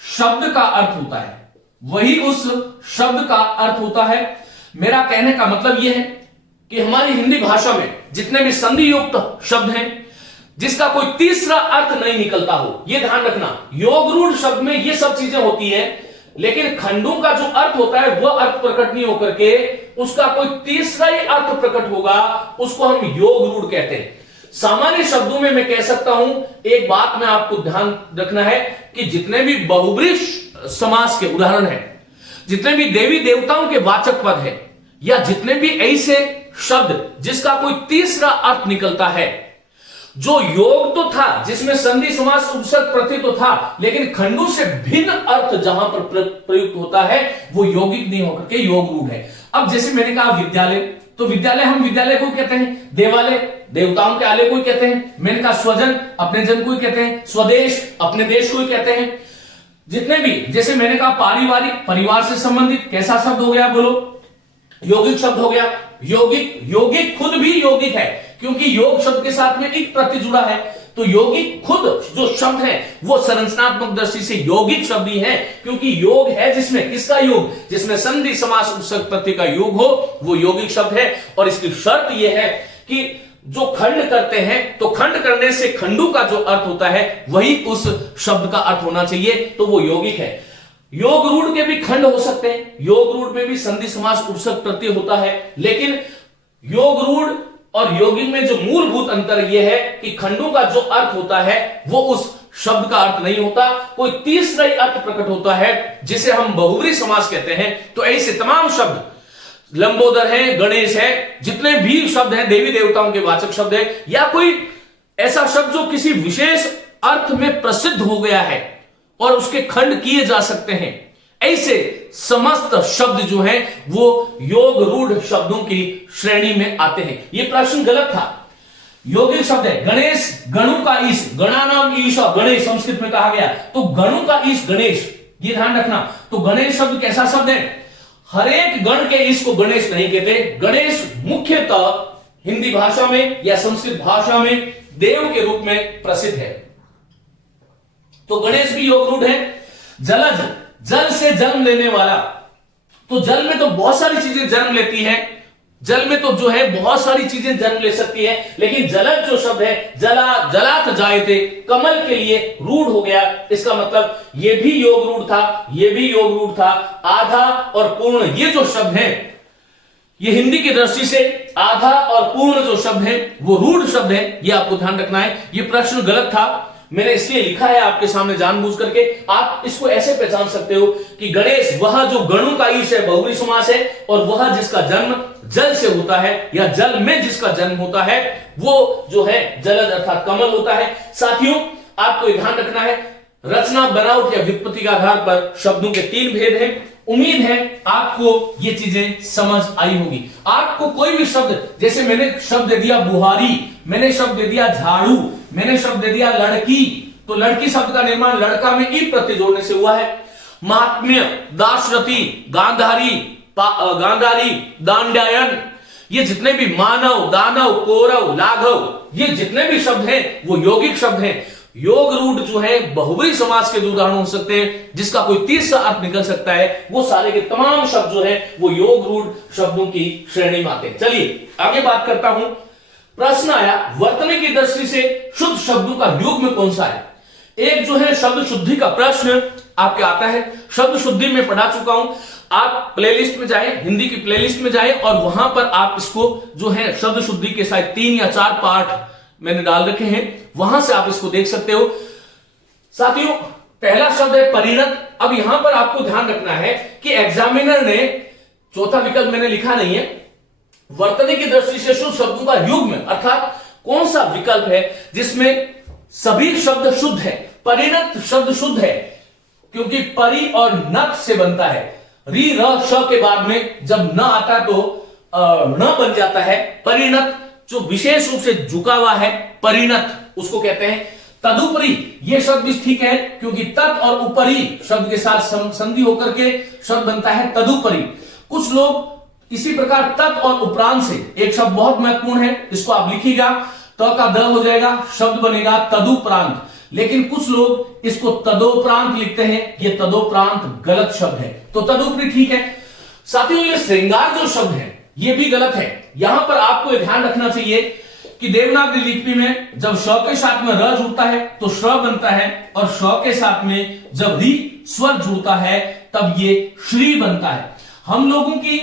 शब्द का अर्थ होता है, वही उस शब्द का अर्थ होता है। मेरा कहने का मतलब यह है कि हमारी हिंदी भाषा में जितने भी संधि युक्त शब्द हैं जिसका कोई तीसरा अर्थ नहीं निकलता हो, यह ध्यान रखना। योग रूढ़ शब्द में ये सब चीजें होती है, लेकिन खंडों का जो अर्थ होता है वह अर्थ प्रकट नहीं होकर के उसका कोई तीसरा ही अर्थ प्रकट होगा, उसको हम योग रूढ़ कहते हैं। सामान्य शब्दों में मैं कह सकता हूं, एक बात में आपको ध्यान रखना है कि जितने भी बहुब्रीहि समास के उदाहरण हैं, जितने भी देवी देवताओं के वाचक पद है, या जितने भी ऐसे शब्द जिसका कोई तीसरा अर्थ निकलता है, जो योग तो था जिसमें संधि समास उपसर्ग प्रत्यय तो था, लेकिन खंडों से भिन्न अर्थ जहां पर प्रयुक्त होता है वो यौगिक नहीं होकर के योग रूढ़ है। अब जैसे मैंने कहा विद्यालय, तो विद्यालय हम विद्यालय को कहते हैं, देवालय देवताओं के आलय को ही कहते हैं, मैंने कहा स्वजन अपने जन को ही कहते हैं, स्वदेश अपने देश को ही कहते हैं। जितने भी, जैसे मैंने कहा पारिवारिक, परिवार से संबंधित कैसा शब्द हो गया बोलो, यौगिक शब्द हो गया। यौगिक खुद भी यौगिक है, क्योंकि योग शब्द के साथ में एक प्रत्यय जुड़ा है, तो यौगिक खुद जो शब्द है वो संरचनात्मक दृष्टि से यौगिक शब्द ही है, क्योंकि योग है जिसमें, किसका योग, जिसमें संधि समास उपसर्ग प्रत्यय का योग हो, वो यौगिक शब्द है। और इसकी शर्त यह है कि जो खंड करते हैं तो खंड करने से खंडों का जो अर्थ होता है वही उस शब्द का अर्थ होना चाहिए, तो वो यौगिक है। योग रूढ़ के भी खंड हो सकते हैं, योग रूढ़ में भी संधि समास उपसर्ग प्रत्यय होता है, लेकिन योग रूढ़ और यौगिक में जो मूलभूत अंतर यह है कि खंडों का जो अर्थ होता है वो उस शब्द का अर्थ नहीं होता, कोई तीसरा ही अर्थ प्रकट होता है जिसे हम बहुब्रीहि समास कहते हैं। तो ऐसे तमाम शब्द, लंबोदर है, गणेश है, जितने भी शब्द हैं देवी देवताओं के वाचक शब्द है, या कोई ऐसा शब्द जो किसी विशेष अर्थ में प्रसिद्ध हो गया है और उसके खंड किए जा सकते हैं, ऐसे समस्त शब्द जो हैं वो योग रूढ़ शब्दों की श्रेणी में आते हैं। ये प्रश्न गलत था। यौगिक शब्द है गणेश, गणु का ईश, गणानाम ईशा, गणेश संस्कृत में कहा गया, तो गणु का ईश गणेश, ये ध्यान रखना। तो गणेश शब्द कैसा शब्द है? हर एक गण के ईश को गणेश नहीं कहते। गणेश मुख्यतः हिंदी भाषा में या संस्कृत भाषा में देव के रूप में प्रसिद्ध है, तो गणेश भी योग रूढ़ है। जलज, जल से जन्म लेने वाला, तो जल में तो बहुत सारी चीजें जन्म लेती हैं, जल में तो जो है बहुत सारी चीजें जन्म ले सकती है, लेकिन जलज जो शब्द है, जलात जायते, कमल के लिए रूढ़ हो गया। इसका मतलब ये भी योग रूढ़ था, ये भी योग रूढ़ था। आधा और पूर्ण ये जो शब्द है, ये हिंदी की दृष्टि से आधा और पूर्ण जो शब्द है वो रूढ़ शब्द है, ये आपको ध्यान रखना है। ये प्रश्न गलत था। मैंने इसलिए लिखा है आपके सामने जानबूझ करके। आप इसको ऐसे पहचान सकते हो कि गणेश वह जो गणु का ईश है, बहुव्रीहि समास है, और वह जिसका जन्म जल से होता है या जल में जिसका जन्म होता है वो जो है जलज अर्थात कमल होता है। साथियों, आपको ध्यान रखना है, रचना, बनावट या व्युत्पत्ति के आधार पर शब्दों के 3 भेद हैं। उम्मीद है आपको ये चीजें समझ आई होगी। आपको कोई भी शब्द, जैसे मैंने शब्द दे दिया बुहारी, मैंने शब्द दे दिया झाड़ू, मैंने शब्द दे दिया लड़की, तो लड़की शब्द का निर्माण लड़का में ई प्रत्यय जोड़ने से हुआ है। महात्म्य, दाशरथी, गांधारी, गांधारी, दांडायन, ये जितने भी मानव, दानव, कौरव, लाघव, ये जितने भी शब्द हैं वो यौगिक शब्द हैं। योग रूढ़ जो है बहुव्रीहि समास के जो उदाहरण हो सकते हैं, जिसका कोई तीसरा अर्थ निकल सकता है, वो सारे के तमाम शब्द जो है वो योग रूढ़ शब्दों की श्रेणी में आते हैं। चलिए आगे बात करता हूं। प्रश्न आया, वर्तनी की दृष्टि से शुद्ध शब्दों का युग्म कौन सा है। एक जो है शब्द शुद्धि का प्रश्न आपके आता है। शब्द शुद्धि में पढ़ा चुका हूं, आप प्लेलिस्ट में जाएं, हिंदी की प्लेलिस्ट में जाएं और वहां पर आप इसको जो है शब्द शुद्धि के शायद 3 या 4 पार्ट मैंने डाल रखे हैं, वहां से आप इसको देख सकते हो। साथियों, पहला शब्द है परिणत। अब यहां पर आपको ध्यान रखना है कि एग्जामिनर ने, चौथा विकल्प मैंने लिखा नहीं है, वर्तनी की दृष्टि से शुद्ध शब्दों का युग्म अर्थात कौन सा विकल्प है जिसमें सभी शब्द शुद्ध है। परिणत शब्द शुद्ध है क्योंकि परि और नत से बनता है। री र श के बाद में जब न आता तो न बन जाता है। परिणत जो विशेष रूप से झुका हुआ है, परिणत उसको कहते हैं। तदुपरि ये शब्द भी ठीक है क्योंकि तत् और उपरि शब्द के साथ संधि होकर के शब्द बनता है तदुपरि। कुछ लोग इसी प्रकार तत् और उपरांत से, एक शब्द बहुत महत्वपूर्ण है, इसको आप लिखिएगा, त का द हो जाएगा, शब्द बनेगा तदुपरांत। लेकिन कुछ लोग इसको तदोपरांत लिखते हैं, ये तदोपरांत गलत शब्द है, तो तदुपरि ठीक है। साथियों, ये श्रृंगार जो शब्द है ये भी गलत है। यहां पर आपको ध्यान रखना चाहिए कि देवनागरी लिपि में जब श के साथ में र जुड़ता है तो श्र बनता है, और श के साथ में जब री स्वर जुड़ता है तब ये श्री बनता है। हम लोगों की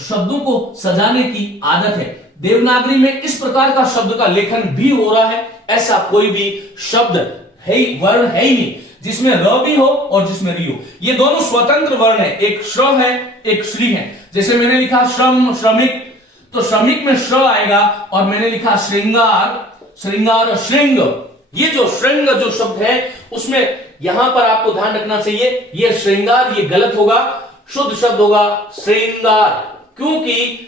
शब्दों को सजाने की आदत है। देवनागरी में इस प्रकार का शब्द का लेखन भी हो रहा है। ऐसा कोई भी शब्द है, वर्ण है ही नहीं जिसमें र भी हो और जिसमें री हो। ये दोनों स्वतंत्र वर्ण है, एक श्र है एक श्री है। जैसे मैंने लिखा श्रम, श्रमिक, तो श्रमिक में श्र आएगा, और मैंने लिखा श्रृंगार, श्रृंगार, श्रृंग। ये जो श्रृंग जो शब्द है उसमें यहां पर आपको ध्यान रखना चाहिए, ये श्रृंगार ये गलत होगा, शुद्ध शब्द होगा श्रृंगार, क्योंकि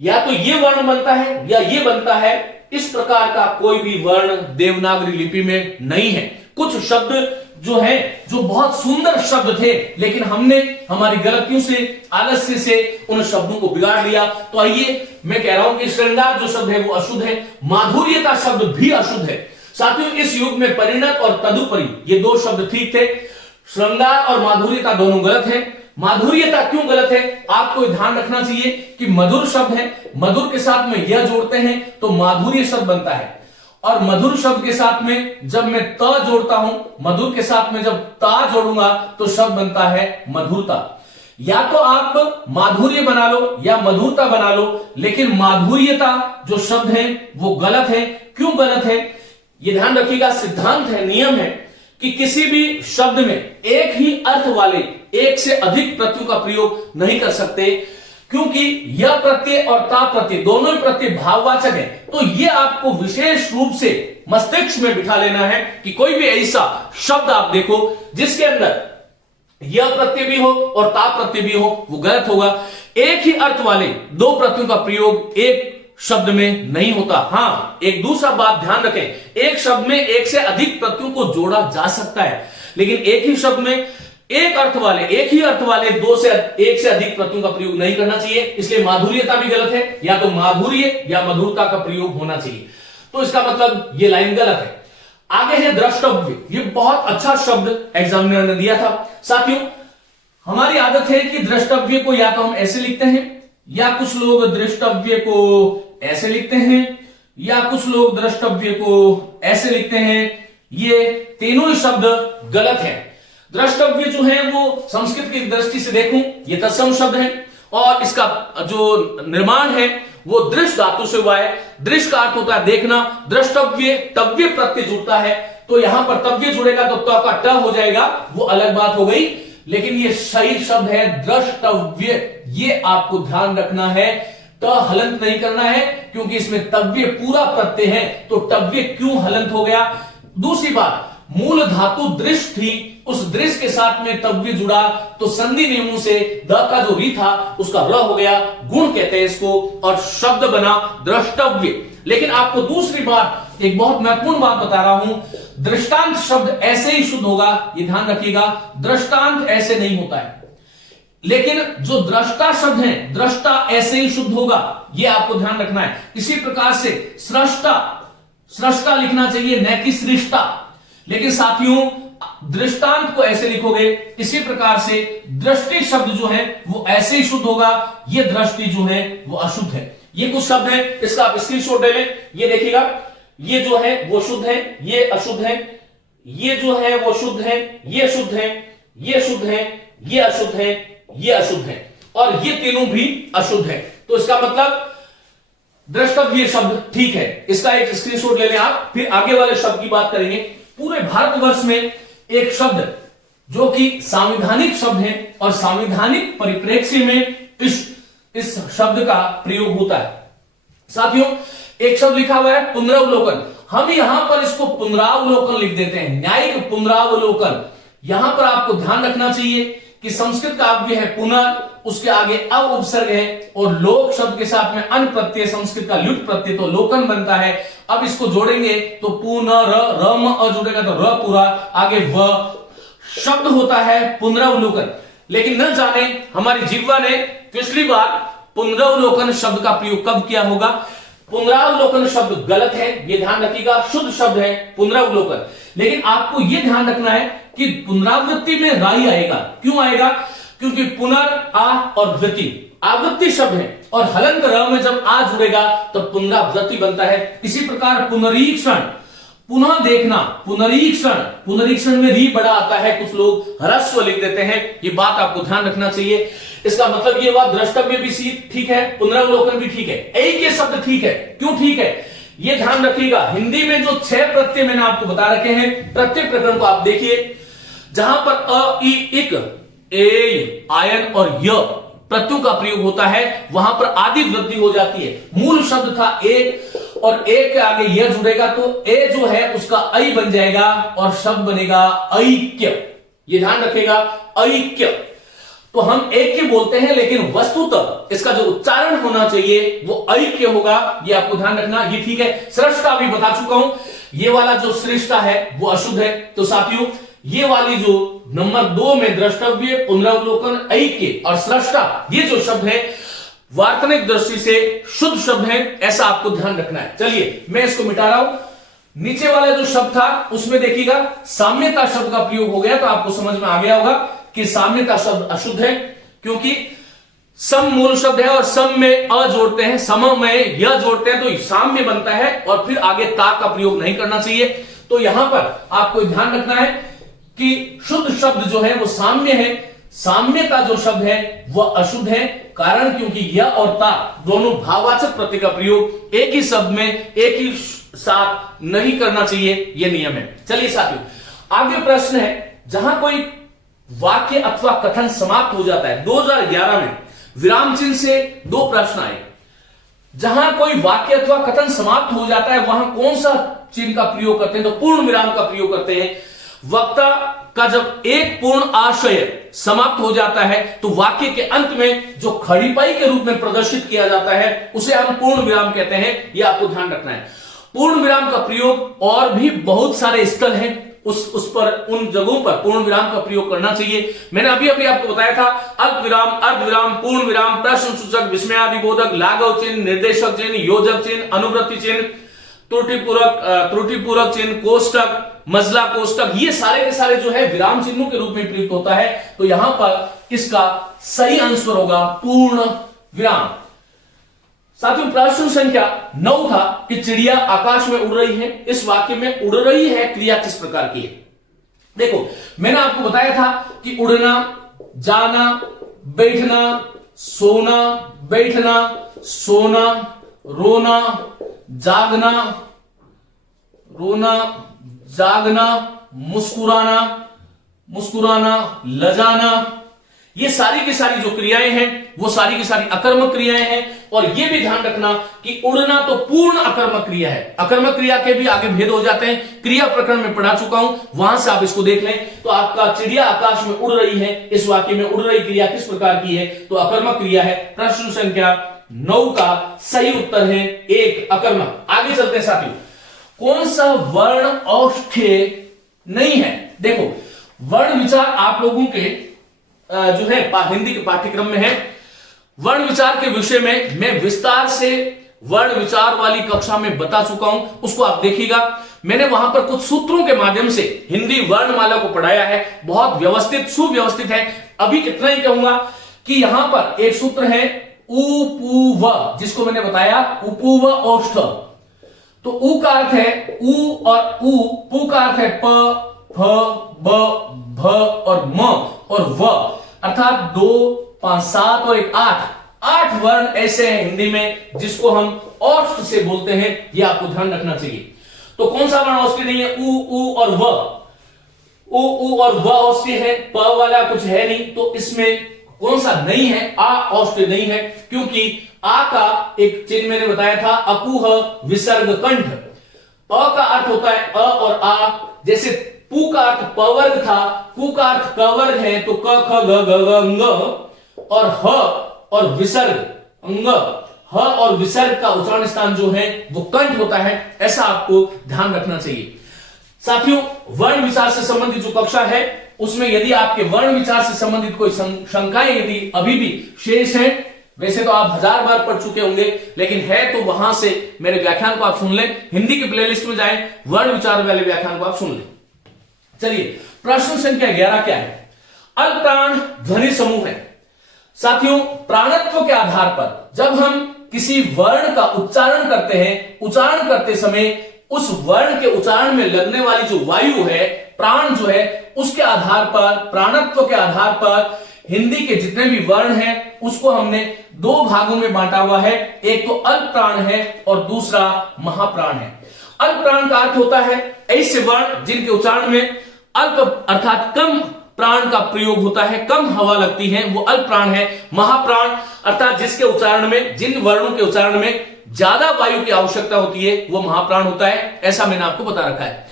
या तो ये वर्ण बनता है या ये बनता है। इस प्रकार का कोई भी वर्ण देवनागरी लिपि में नहीं है। कुछ शब्द जो है जो बहुत सुंदर शब्द थे, लेकिन हमने हमारी गलतियों से, आलस्य से उन शब्दों को बिगाड़ लिया। तो आइए, मैं कह रहा हूं कि श्रृंगार जो शब्द है वो अशुद्ध है, माधुर्यता शब्द भी अशुद्ध है। साथियों, इस युग में परिणत और तदुपरि ये 2 शब्द ठीक थे, श्रृंगार और माधुर्यता दोनों गलत है। माधुर्यता क्यों गलत है, आपको ध्यान रखना चाहिए कि मधुर शब्द है, मधुर के साथ में यह जोड़ते हैं तो माधुर्य शब्द बनता है, और मधुर शब्द के साथ में जब मैं त जोड़ता हूं, मधुर के साथ में जब ता जोड़ूंगा तो शब्द बनता है मधुरता। या तो आप माधुर्य बना लो या मधुरता बना लो, लेकिन माधुर्यता जो शब्द है वो गलत है। क्यों गलत है, ये ध्यान रखिएगा, सिद्धांत है, नियम है कि किसी भी शब्द में एक ही अर्थ वाले एक से अधिक प्रत्ययों का प्रयोग नहीं कर सकते, क्योंकि यह प्रत्यय और ता प्रत्यय दोनों ही प्रत्यय भाववाचक है। तो यह आपको विशेष रूप से मस्तिष्क में बिठा लेना है कि कोई भी ऐसा शब्द आप देखो जिसके अंदर यह प्रत्यय भी हो और ता प्रत्यय भी हो, वो गलत होगा। एक ही अर्थ वाले 2 प्रत्ययों का प्रयोग एक शब्द में नहीं होता। हां, एक दूसरा बात ध्यान रखें, एक शब्द में एक से अधिक प्रत्ययों को जोड़ा जा सकता है, लेकिन एक ही शब्द में एक ही अर्थ वाले 1 से अधिक प्रत्ययों का प्रयोग नहीं करना चाहिए। इसलिए माधुर्यता भी गलत है, या तो माधुर्य या मधुरता का प्रयोग होना चाहिए। तो इसका मतलब ये लाइन गलत है। आगे है द्रष्टव्य, ये बहुत अच्छा शब्द एग्जामिनर ने दिया था। साथियों, हमारी आदत है कि द्रष्टव्य को या तो हम ऐसे लिखते हैं, या कुछ लोग द्रष्टव्य को ऐसे लिखते हैं, या कुछ लोग द्रष्टव्य को ऐसे लिखते हैं। ये तीनों ही शब्द गलत है। द्रष्टव्य जो है वो संस्कृत की दृष्टि से देखूं, ये तत्सम शब्द है, और इसका जो निर्माण है वो दृश्य धातु से हुआ है। दृश्य का अर्थ होता है देखना, द्रष्टव्य तव्य प्रत्यय जुड़ता है तो यहां पर तव्य जुड़ेगा तो त का ट हो जाएगा, वो अलग बात हो गई। लेकिन ये सही शब्द है द्रष्टव्य, ये आपको ध्यान रखना है। त हलंत नहीं करना है क्योंकि इसमें तव्य पूरा प्रत्यय है, तो तव्य क्यों हलंत हो गया। दूसरी बात, मूल धातु दृश्य थी, उस दृश्य के साथ में तव्य जुड़ा तो संधि नियमों से द का जो री था उसका र हो गया, गुण कहते हैं इसको, और शब्द बना द्रष्टव्य। लेकिन आपको दूसरी बात, एक बहुत महत्वपूर्ण बात बता रहा हूं, दृष्टांत शब्द ऐसे ही शुद्ध होगा, ये ध्यान रखिएगा। दृष्टांत ऐसे नहीं होता है, लेकिन जो दृष्टा शब्द है दृष्टा ऐसे ही शुद्ध होगा, ये आपको ध्यान रखना है। इसी प्रकार से सृष्टा, सृष्टा लिखना चाहिए न कि सृष्टा, लेकिन साथियों दृष्टांत को ऐसे लिखोगे। इसी प्रकार से दृष्टि शब्द जो है वो ऐसे ही शुद्ध होगा, ये दृष्टि जो है वो अशुद्ध है। ये कुछ शब्द है, इसका आप स्क्रीनशॉट ले लें। ये देखिएगा, ये जो है वो शुद्ध है, ये अशुद्ध है, ये जो है वो शुद्ध है, ये शुद्ध है, ये शुद्ध है, ये अशुद्ध है, ये अशुद्ध है, और ये तीनों भी अशुद्ध है। तो इसका मतलब द्रष्टव्य शब्द ठीक है, इसका एक स्क्रीनशॉट ले लें आप। फिर आगे वाले शब्द की बात करेंगे। पूरे भारतवर्ष में एक शब्द जो कि संवैधानिक शब्द है और संवैधानिक परिप्रेक्ष्य में इस शब्द का प्रयोग होता है। साथियों एक शब्द लिखा हुआ है पुनरावलोकन, हम यहां पर इसको पुनरावलोकन लिख देते हैं, न्यायिक पुनरावलोकन। यहां पर आपको ध्यान रखना चाहिए कि संस्कृत का अव्यय है पुनः, उसके आगे अव उपसर्ग है, और लोक शब्द के साथ में अन प्रत्यय, संस्कृत का लुट प्रत्यय, तो लोकन बनता है। अब इसको जोड़ेंगे तो पुनर, रम अ जुड़ेगा तो र पूरा, आगे व शब्द होता है पुनरावलोकन। लेकिन न जाने हमारी जिह्वा ने पिछली बार पुनरावलोकन शब्द का प्रयोग कब किया होगा। पुनरावलोकन शब्द गलत है, ये ध्यान रखिएगा, शुद्ध शब्द है पुनरावलोकन। लेकिन आपको यह ध्यान रखना है कि पुनरावृत्ति में राई आएगा। क्यों आएगा? क्योंकि पुनर आ और वृत्ति आवृत्ति शब्द है, और हलंत र में जब आ जुड़ेगा तो पुनरावृत्ति बनता है। इसी प्रकार पुनरीक्षण, पुनः देखना, पुनरीक्षण, पुनरीक्षण में री बड़ा आता है, कुछ लोग ह्रस्व लिख देते हैं, ये बात आपको ध्यान रखना चाहिए। इसका मतलब ये हुआ द्रष्टव्य भी ठीक है, पुनरावलोकन भी ठीक है, एक ये शब्द ठीक है। क्यों ठीक है ये ध्यान रखिएगा। हिंदी में जो 6 प्रत्यय मैंने आपको बता रखे हैं, प्रत्येक प्रकरण को आप देखिए, जहां पर अ, इ, इक, ए, आयन और य प्रत्ययों का प्रयोग होता है, वहां पर आदि वृद्धि हो जाती है। मूल शब्द था एक, और एक के आगे यह जुड़ेगा तो ए जो है उसका ऐ बन जाएगा और शब्द बनेगा ऐक्य। ये ध्यान रखेगा, ऐक्य। तो हम एक के बोलते हैं, लेकिन वस्तुतः इसका जो उच्चारण होना चाहिए वो ऐक्य होगा, ये आपको ध्यान रखना। ये ठीक है। सृष्टा अभी बता चुका हूं, ये वाला जो सृष्टा है वो अशुद्ध है। तो साथियों ये वाली जो नंबर 2 में द्रष्टव्य, पुनरावलोकन, ऐक्य और सृष्टा, ये जो शब्द है वार्तनिक दृष्टि से शुद्ध शब्द है, ऐसा आपको ध्यान रखना है। चलिए मैं इसको मिटा रहा हूं। नीचे वाला जो शब्द था उसमें देखिएगा साम्यता शब्द का प्रयोग हो गया, तो आपको समझ में आ गया होगा कि साम्यता शब्द अशुद्ध है, क्योंकि सम मूल शब्द है और सम में अ जोड़ते हैं, सम में य जोड़ते हैं, तो साम्य बनता है, और फिर आगे ता का प्रयोग नहीं करना चाहिए। तो यहां पर आपको ध्यान रखना है कि शुद्ध शब्द जो है वो साम्य है, साम्यता जो शब्द है वह अशुद्ध है। कारण क्योंकि य और ता दोनों भाववाचक प्रत्यय का प्रयोग एक ही शब्द में एक ही साथ नहीं करना चाहिए, यह नियम है। चलिए साथियों आगे प्रश्न है, जहां कोई वाक्य अथवा कथन समाप्त हो जाता है। 2011 में विराम चिन्ह से 2 प्रश्न आए। जहां कोई वाक्य अथवा कथन समाप्त हो जाता है वहां कौन सा चिन्ह का प्रयोग करते हैं? तो पूर्ण विराम का प्रयोग करते हैं। वक्ता का जब एक पूर्ण आशय समाप्त हो जाता है तो वाक्य के अंत में जो खड़ीपाई के रूप में प्रदर्शित किया जाता है उसे हम पूर्ण विराम कहते हैं। यह आपको ध्यान रखना है। पूर्ण विराम का प्रयोग और भी बहुत सारे स्थल हैं, उस पर उन जगहों पर पूर्ण विराम का प्रयोग करना चाहिए। मैंने अभी आपको बताया था अल्प विराम, अर्ध विराम, पूर्ण विराम, प्रश्न सूचक, विस्मयादिबोधक, लाघव चिन्ह, निर्देशक चिन्ह, योजक चिन्ह, अनुवृत्ति चिन्ह, त्रुटिपूरक चिन्ह, कोष्टक, मजला कोष्टक, ये सारे के सारे जो है विराम चिन्हों के रूप में प्रयुक्त होता है। तो यहां पर इसका सही आंसर होगा पूर्ण विराम। साथियों प्रश्न संख्या 9 था कि चिड़िया आकाश में उड़ रही है। इस वाक्य में उड़ रही है क्रिया किस प्रकार की है? देखो मैंने आपको बताया था कि उड़ना, जाना, बैठना, सोना, बैठना, सोना, रोना, जागना, रोना, जागना, मुस्कुराना, मुस्कुराना, लजाना, ये सारी की सारी जो क्रियाएं हैं वो सारी की सारी अकर्मक क्रियाएं हैं। और ये भी ध्यान रखना कि उड़ना तो पूर्ण अकर्मक क्रिया है। अकर्मक क्रिया के भी आगे भेद हो जाते हैं, क्रिया प्रकरण में पढ़ा चुका हूं, वहां से आप इसको देख लें। तो आपका चिड़िया आकाश में उड़ रही है, इस वाक्य में उड़ रही क्रिया किस प्रकार की है, तो अकर्मक क्रिया है। प्रश्न संख्या 9 का सही उत्तर है 1 अकर्मक। आगे चलते हैं साथियों, कौन सा वर्ण औष्ठ्य नहीं है। देखो वर्ण विचार आप लोगों के जो है हिंदी के पाठ्यक्रम में है। वर्ण विचार के विषय में मैं विस्तार से वर्ण विचार वाली कक्षा में बता चुका हूं, उसको आप देखिएगा। मैंने वहां पर कुछ सूत्रों के माध्यम से हिंदी वर्णमाला को पढ़ाया है, बहुत व्यवस्थित सुव्यवस्थित है। अभी कितना ही कहूंगा कि यहां पर एक सूत्र है उपूव, जिसको मैंने बताया उपूव औष्ठ। तो उ का अर्थ है उ और उ, पु का अर्थ है प, फ, ब, भ और म और व, अर्थात 2, 5, 7 और 1 8 वर्ण ऐसे हैं हिंदी में जिसको हम औष्ठ से बोलते हैं। यह आपको ध्यान रखना चाहिए। तो कौन सा वर्ण औष्ठ्य नहीं है, उ और व। उ और व औष्ठ्य है, प वाला कुछ है नहीं, तो इसमें कौन सा नहीं है, आ औष्ठ्य नहीं है, क्योंकि आ का एक चिन्ह मैंने बताया था अकुह विसर्ग कंठ। प का अर्थ होता है अ और आ, जैसे पु का अर्थ पवर्ग था, कु का अर्थ कवर्ग है, तो क ख ग ग ग अंग, और ह और विसर्ग अंग, ह और विसर्ग का उच्चारण स्थान जो है वो कंठ होता है। ऐसा आपको ध्यान रखना चाहिए। साथियों वर्ण विचार से संबंधित जो कक्षा है उसमें यदि आपके वर्ण विचार से संबंधित कोई शंकाएं यदि अभी भी शेष है, वैसे तो आप 1000 बार पढ़ चुके होंगे, लेकिन है तो वहां से मेरे व्याख्यान को आप सुन लें, हिंदी की प्लेलिस्ट में जाएं, वर्ण विचार वाले व्याख्यान को आप सुन लें। चलिए प्रश्न संख्या 11 क्या है, अल्पप्राण ध्वनि समूह है। साथियों प्राणत्व के आधार पर जब हम किसी वर्ण का उच्चारण करते हैं, उच्चारण करते समय उस वर्ण के उच्चारण में लगने वाली जो वायु है, प्राण जो है, उसके आधार पर, प्राणत्व के आधार पर हिंदी के जितने भी वर्ण हैं उसको हमने 2 भागों में बांटा हुआ है। एक तो अल्प प्राण है और दूसरा महाप्राण है। अल्प प्राण का अर्थ होता है ऐसे वर्ण जिनके उच्चारण में अल्प अर्थात कम प्राण का प्रयोग होता है, कम हवा लगती है, वो अल्प प्राण है। महाप्राण अर्थात जिसके उच्चारण में, जिन वर्णों के उच्चारण में ज्यादा वायु की आवश्यकता होती है, वो महाप्राण होता है। ऐसा मैंने आपको बता रखा है।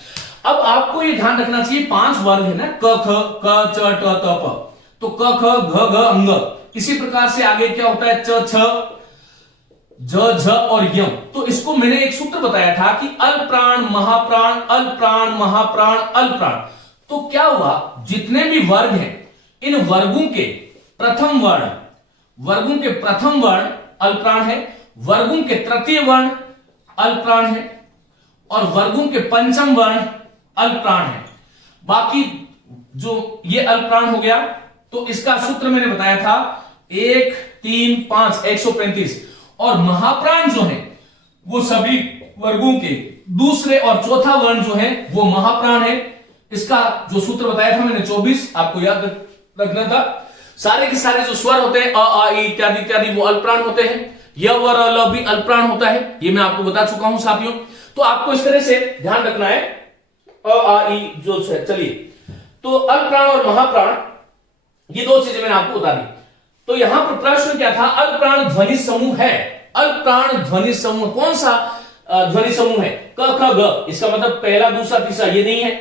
अब आपको ये ध्यान रखना चाहिए 5 वर्ग है ना, क ख क च ट त प, तो क ख घ घ अंग। इसी प्रकार से आगे क्या होता है, च छ ज झ और य। तो इसको मैंने एक सूत्र बताया था कि अल्प प्राण महाप्राण, अल्प प्राण महाप्राण, अल्प प्राण। तो क्या हुआ, जितने भी वर्ग हैं इन वर्गों के प्रथम वर्ण, वर्गों के प्रथम वर्ण अल्प प्राण है, वर्गों के तृतीय वर्ण अल्प प्राण है और वर्गों के पंचम वर्ण अल्प प्राण है। बाकी जो ये अल्प प्राण हो गया, तो इसका सूत्र मैंने बताया था 1 3 5 135। और महाप्राण जो है वो सभी वर्गों के दूसरे और चौथा वर्ण जो है वो महाप्राण है। इसका जो सूत्र बताया था मैंने 24, आपको याद रखना था। सारे के सारे जो स्वर होते हैं अ आ इ इत्यादि इत्यादि वो अल्प प्राण होते हैं। य व र ल भी अल्प प्राण होता है, ये मैं आपको बता चुका हूं साथियों। तो आपको इस तरह से ध्यान रखना है अ आ इ जो है। चलिए, तो अल्प प्राण और महाप्राण ये 2 चीजें मैंने आपको बता दी। तो यहां पर प्रश्न क्या था, अल्प प्राण ध्वनि समूह है। अल्प प्राण ध्वनि समूह कौन सा ध्वनि समूह है, क ख ग, इसका मतलब पहला दूसरा तीसरा ये नहीं है।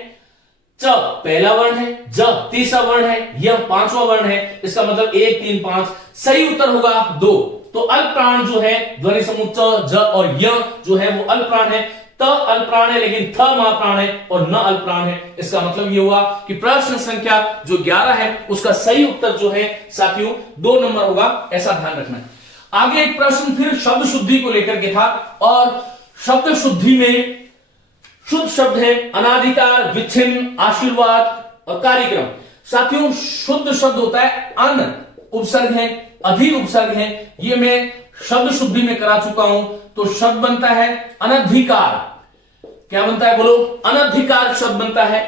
च पहला वर्ण है, ज तीसरा वर्ण है, य पांचवा वर्ण है, इसका मतलब 1 3 5। सही उत्तर होगा 2। तो अल्प प्राण जो है ध्वनि समूह च ज और य जो है वो अल्प प्राण है। त अल्प प्राण है लेकिन थ महाप्राण है और न अल्प प्राण है। इसका मतलब ये हुआ कि प्रश्न संख्या जो 11 है उसका सही उत्तर जो है साथियों 2 नंबर होगा, ऐसा ध्यान रखना है। आगे एक प्रश्न फिर शब्द शुद्धि को लेकर के था, और शब्द शुद्धि में शुद्ध शब्द है अनाधिकार, विच्छिन्न, आशीर्वाद और कार्यक्रम। साथियों शुद्ध शब्द होता है अन उपसर्ग है, अधि उपसर्ग है, ये मैं शब्द शुद्धि में करा चुका हूं। तो शब्द बनता है अनधिकार। क्या बनता है बोलो, अनधिकार शब्द बनता है।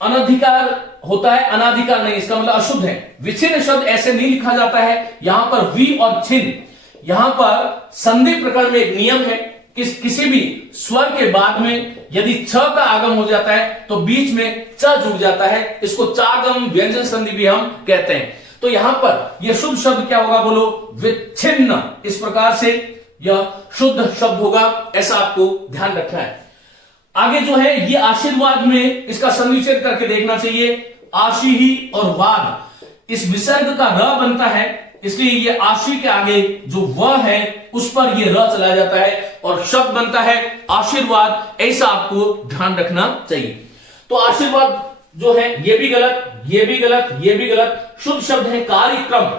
अनधिकार होता है अनाधिकार नहीं, इसका मतलब अशुद्ध है। विच्छिन्न शब्द ऐसे नहीं लिखा जाता है, यहां पर वी और छिन्न, यहां पर संधि प्रकरण में एक नियम है किसी भी स्वर के बाद में यदि छ का आगम हो जाता है तो बीच में च जुड़ जाता है, इसको चागम व्यंजन संधि भी हम कहते हैं। तो यहां पर यह शुद्ध शब्द क्या होगा, बोलो, विच्छिन्न। इस प्रकार से यह शुद्ध शब्द होगा, ऐसा आपको ध्यान रखना है। आगे जो है ये आशीर्वाद में इसका संविच्छेद करके देखना चाहिए। आशी ही और वाद, इस विसर्ग का र बनता है, इसलिए ये आशी के आगे जो व है उस पर ये र चला जाता है और शब्द बनता है आशीर्वाद। ऐसा आपको ध्यान रखना चाहिए। तो आशीर्वाद जो है ये भी गलत, ये भी गलत, ये भी गलत। शुद्ध शब्द है कार्यक्रम।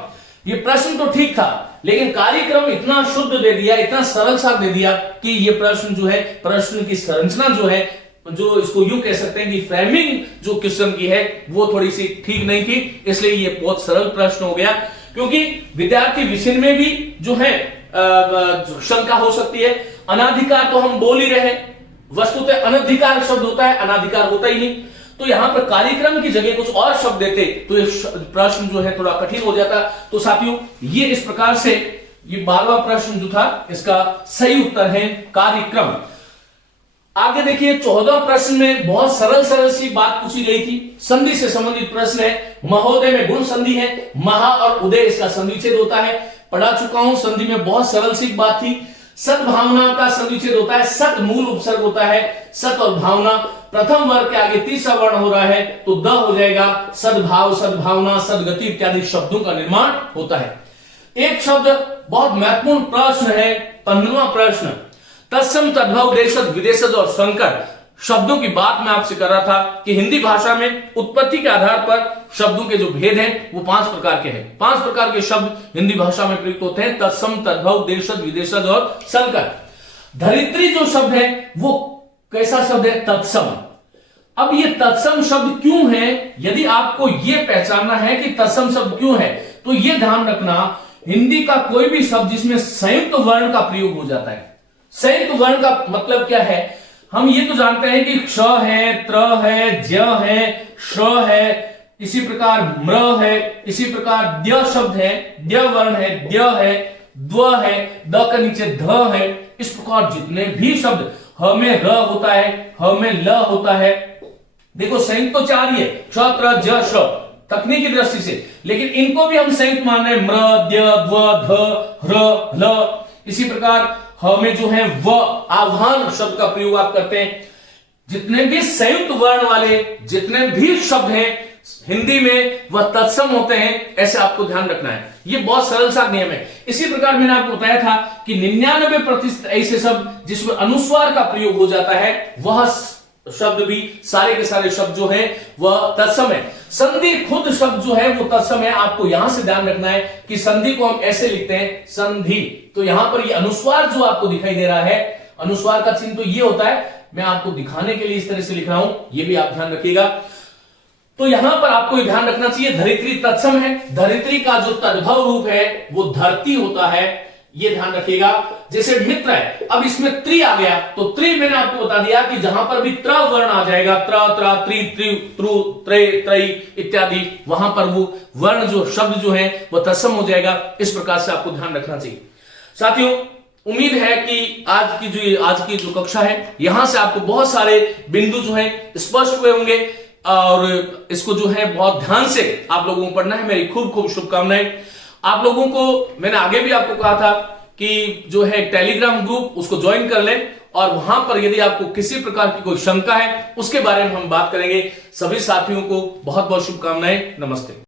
ये प्रश्न तो ठीक था, लेकिन कार्यक्रम इतना शुद्ध दे दिया, इतना सरल सा दे दिया कि ये प्रश्न जो है, प्रश्न की संरचना जो है, जो इसको यूं कह सकते हैं कि फ्रेमिंग जो क्वेश्चन की है वो थोड़ी सी ठीक नहीं थी, इसलिए ये बहुत सरल प्रश्न हो गया। क्योंकि विद्यार्थी विषय में भी जो है शंका हो सकती है। अनाधिकार तो हम बोल ही रहे, वस्तुतः अनधिकार शब्द होता है, अनाधिकार होता ही नहीं। तो यहां पर कार्यक्रम की जगह कुछ और शब्द देते तो ये प्रश्न जो है थोड़ा कठिन हो जाता। तो साथियों, ये इस प्रकार से ये 12वां प्रश्न जो था इसका सही उत्तर है कार्यक्रम। आगे देखिए 14 प्रश्न में बहुत सरल सरल सी बात पूछी गई थी। संधि से संबंधित प्रश्न है। महोदय में गुण संधि है, महा और उदय इसका संधिच्छेद होता है। पढ़ा चुका हूं, संधि में बहुत सरल सी बात थी। सद्भावना का संधिच्छेद होता है, सत मूल उपसर्ग होता है, सत और भावना प्रथम वर्ग के आगे तीसरा वर्ण हो रहा है तो द हो जाएगा। सद्भाव, सद्भावना, सदगति इत्यादि शब्दों का निर्माण होता है। एक शब्द बहुत महत्वपूर्ण प्रश्न है, 15वां प्रश्न। तत्सम, तद्भव, देशज, विदेशज और संकर शब्दों की बात मैं आपसे कर रहा था कि हिंदी भाषा में उत्पत्ति के आधार पर शब्दों के जो भेद हैं वो 5 प्रकार के हैं। 5 प्रकार के शब्द हिंदी भाषा में प्रयुक्त होते हैं, तत्सम, तद्भव, देशज, विदेशज और संकर। धरित्री जो शब्द है वो कैसा शब्द है, तत्सम। अब ये तत्सम शब्द क्यों है, यदि आपको ये पहचानना है कि तत्सम शब्द क्यों है तो ये ध्यान रखना, हिंदी का कोई भी शब्द जिसमें संयुक्त वर्ण का प्रयोग हो जाता है। संयुक्त वर्ण का मतलब क्या है, हम ये तो जानते हैं कि क्ष है, त्र है, ज है, श्र है, इसी प्रकार म्र है, इसी प्रकार द्य शब्द है, द्य वर्ण है, द्य है, द्व है, द के नीचे ध है। इस प्रकार जितने भी शब्द ह में र होता है, ह में ल होता है। देखो संयुक्त तो 4 ही है, क्ष, त्र, ज, श्र, तकनीकी दृष्टि से, लेकिन इनको भी हम संयुक्त मान रहे हैं। म्र, द्य, द्व, ध, र, ल। इसी प्रकार हमें जो है व आह्वान शब्द का प्रयोग आप करते हैं। जितने भी संयुक्त वर्ण वाले जितने भी शब्द हैं हिंदी में वह तत्सम होते हैं, ऐसे आपको ध्यान रखना है। ये बहुत सरल सा नियम है। इसी प्रकार मैंने आपको बताया था कि 99% ऐसे शब्द जिसमें अनुस्वार का प्रयोग हो जाता है वह शब्द भी, सारे के सारे शब्द जो है वह तत्सम है। संधि खुद शब्द जो है वो तत्सम है। आपको यहां से ध्यान रखना है कि संधि को हम ऐसे लिखते हैं, संधि। तो यहां पर ये अनुस्वार जो आपको दिखाई दे रहा है, अनुस्वार का चिन्ह तो ये होता है, मैं आपको दिखाने के लिए इस तरह से लिख रहा हूं, ये भी आप ध्यान रखिएगा। तो यहां पर आपको ध्यान रखना चाहिए धरित्री तत्सम है। धरित्री का जो तद्भव रूप है वो धरती होता है, ये ध्यान रखिएगा। जैसे मित्र है, अब इसमें त्रि आ गया तो त्रि मैंने आपको बता दिया कि जहां पर भी त्र वर्ण आ जाएगा, त्र, त्रा, त्रि, त्रि,त्रु, त्रे, त्रयी इत्यादि, वहां पर वो वर्ण जो शब्द जो है वो तत्सम हो जाएगा। इस प्रकार से आपको ध्यान रखना चाहिए। साथियों, उम्मीद है कि आज की जो कक्षा है यहां से आपको बहुत सारे बिंदु जो है स्पष्ट हुए होंगे और इसको जो है बहुत ध्यान से आप लोगों को पढ़ना है। मेरी खूब खूब शुभकामनाएं। आप लोगों को मैंने आगे भी आपको कहा था कि जो है टेलीग्राम ग्रुप उसको ज्वाइन कर लें और वहां पर यदि आपको किसी प्रकार की कोई शंका है उसके बारे में हम बात करेंगे। सभी साथियों को बहुत बहुत शुभकामनाएं। नमस्ते।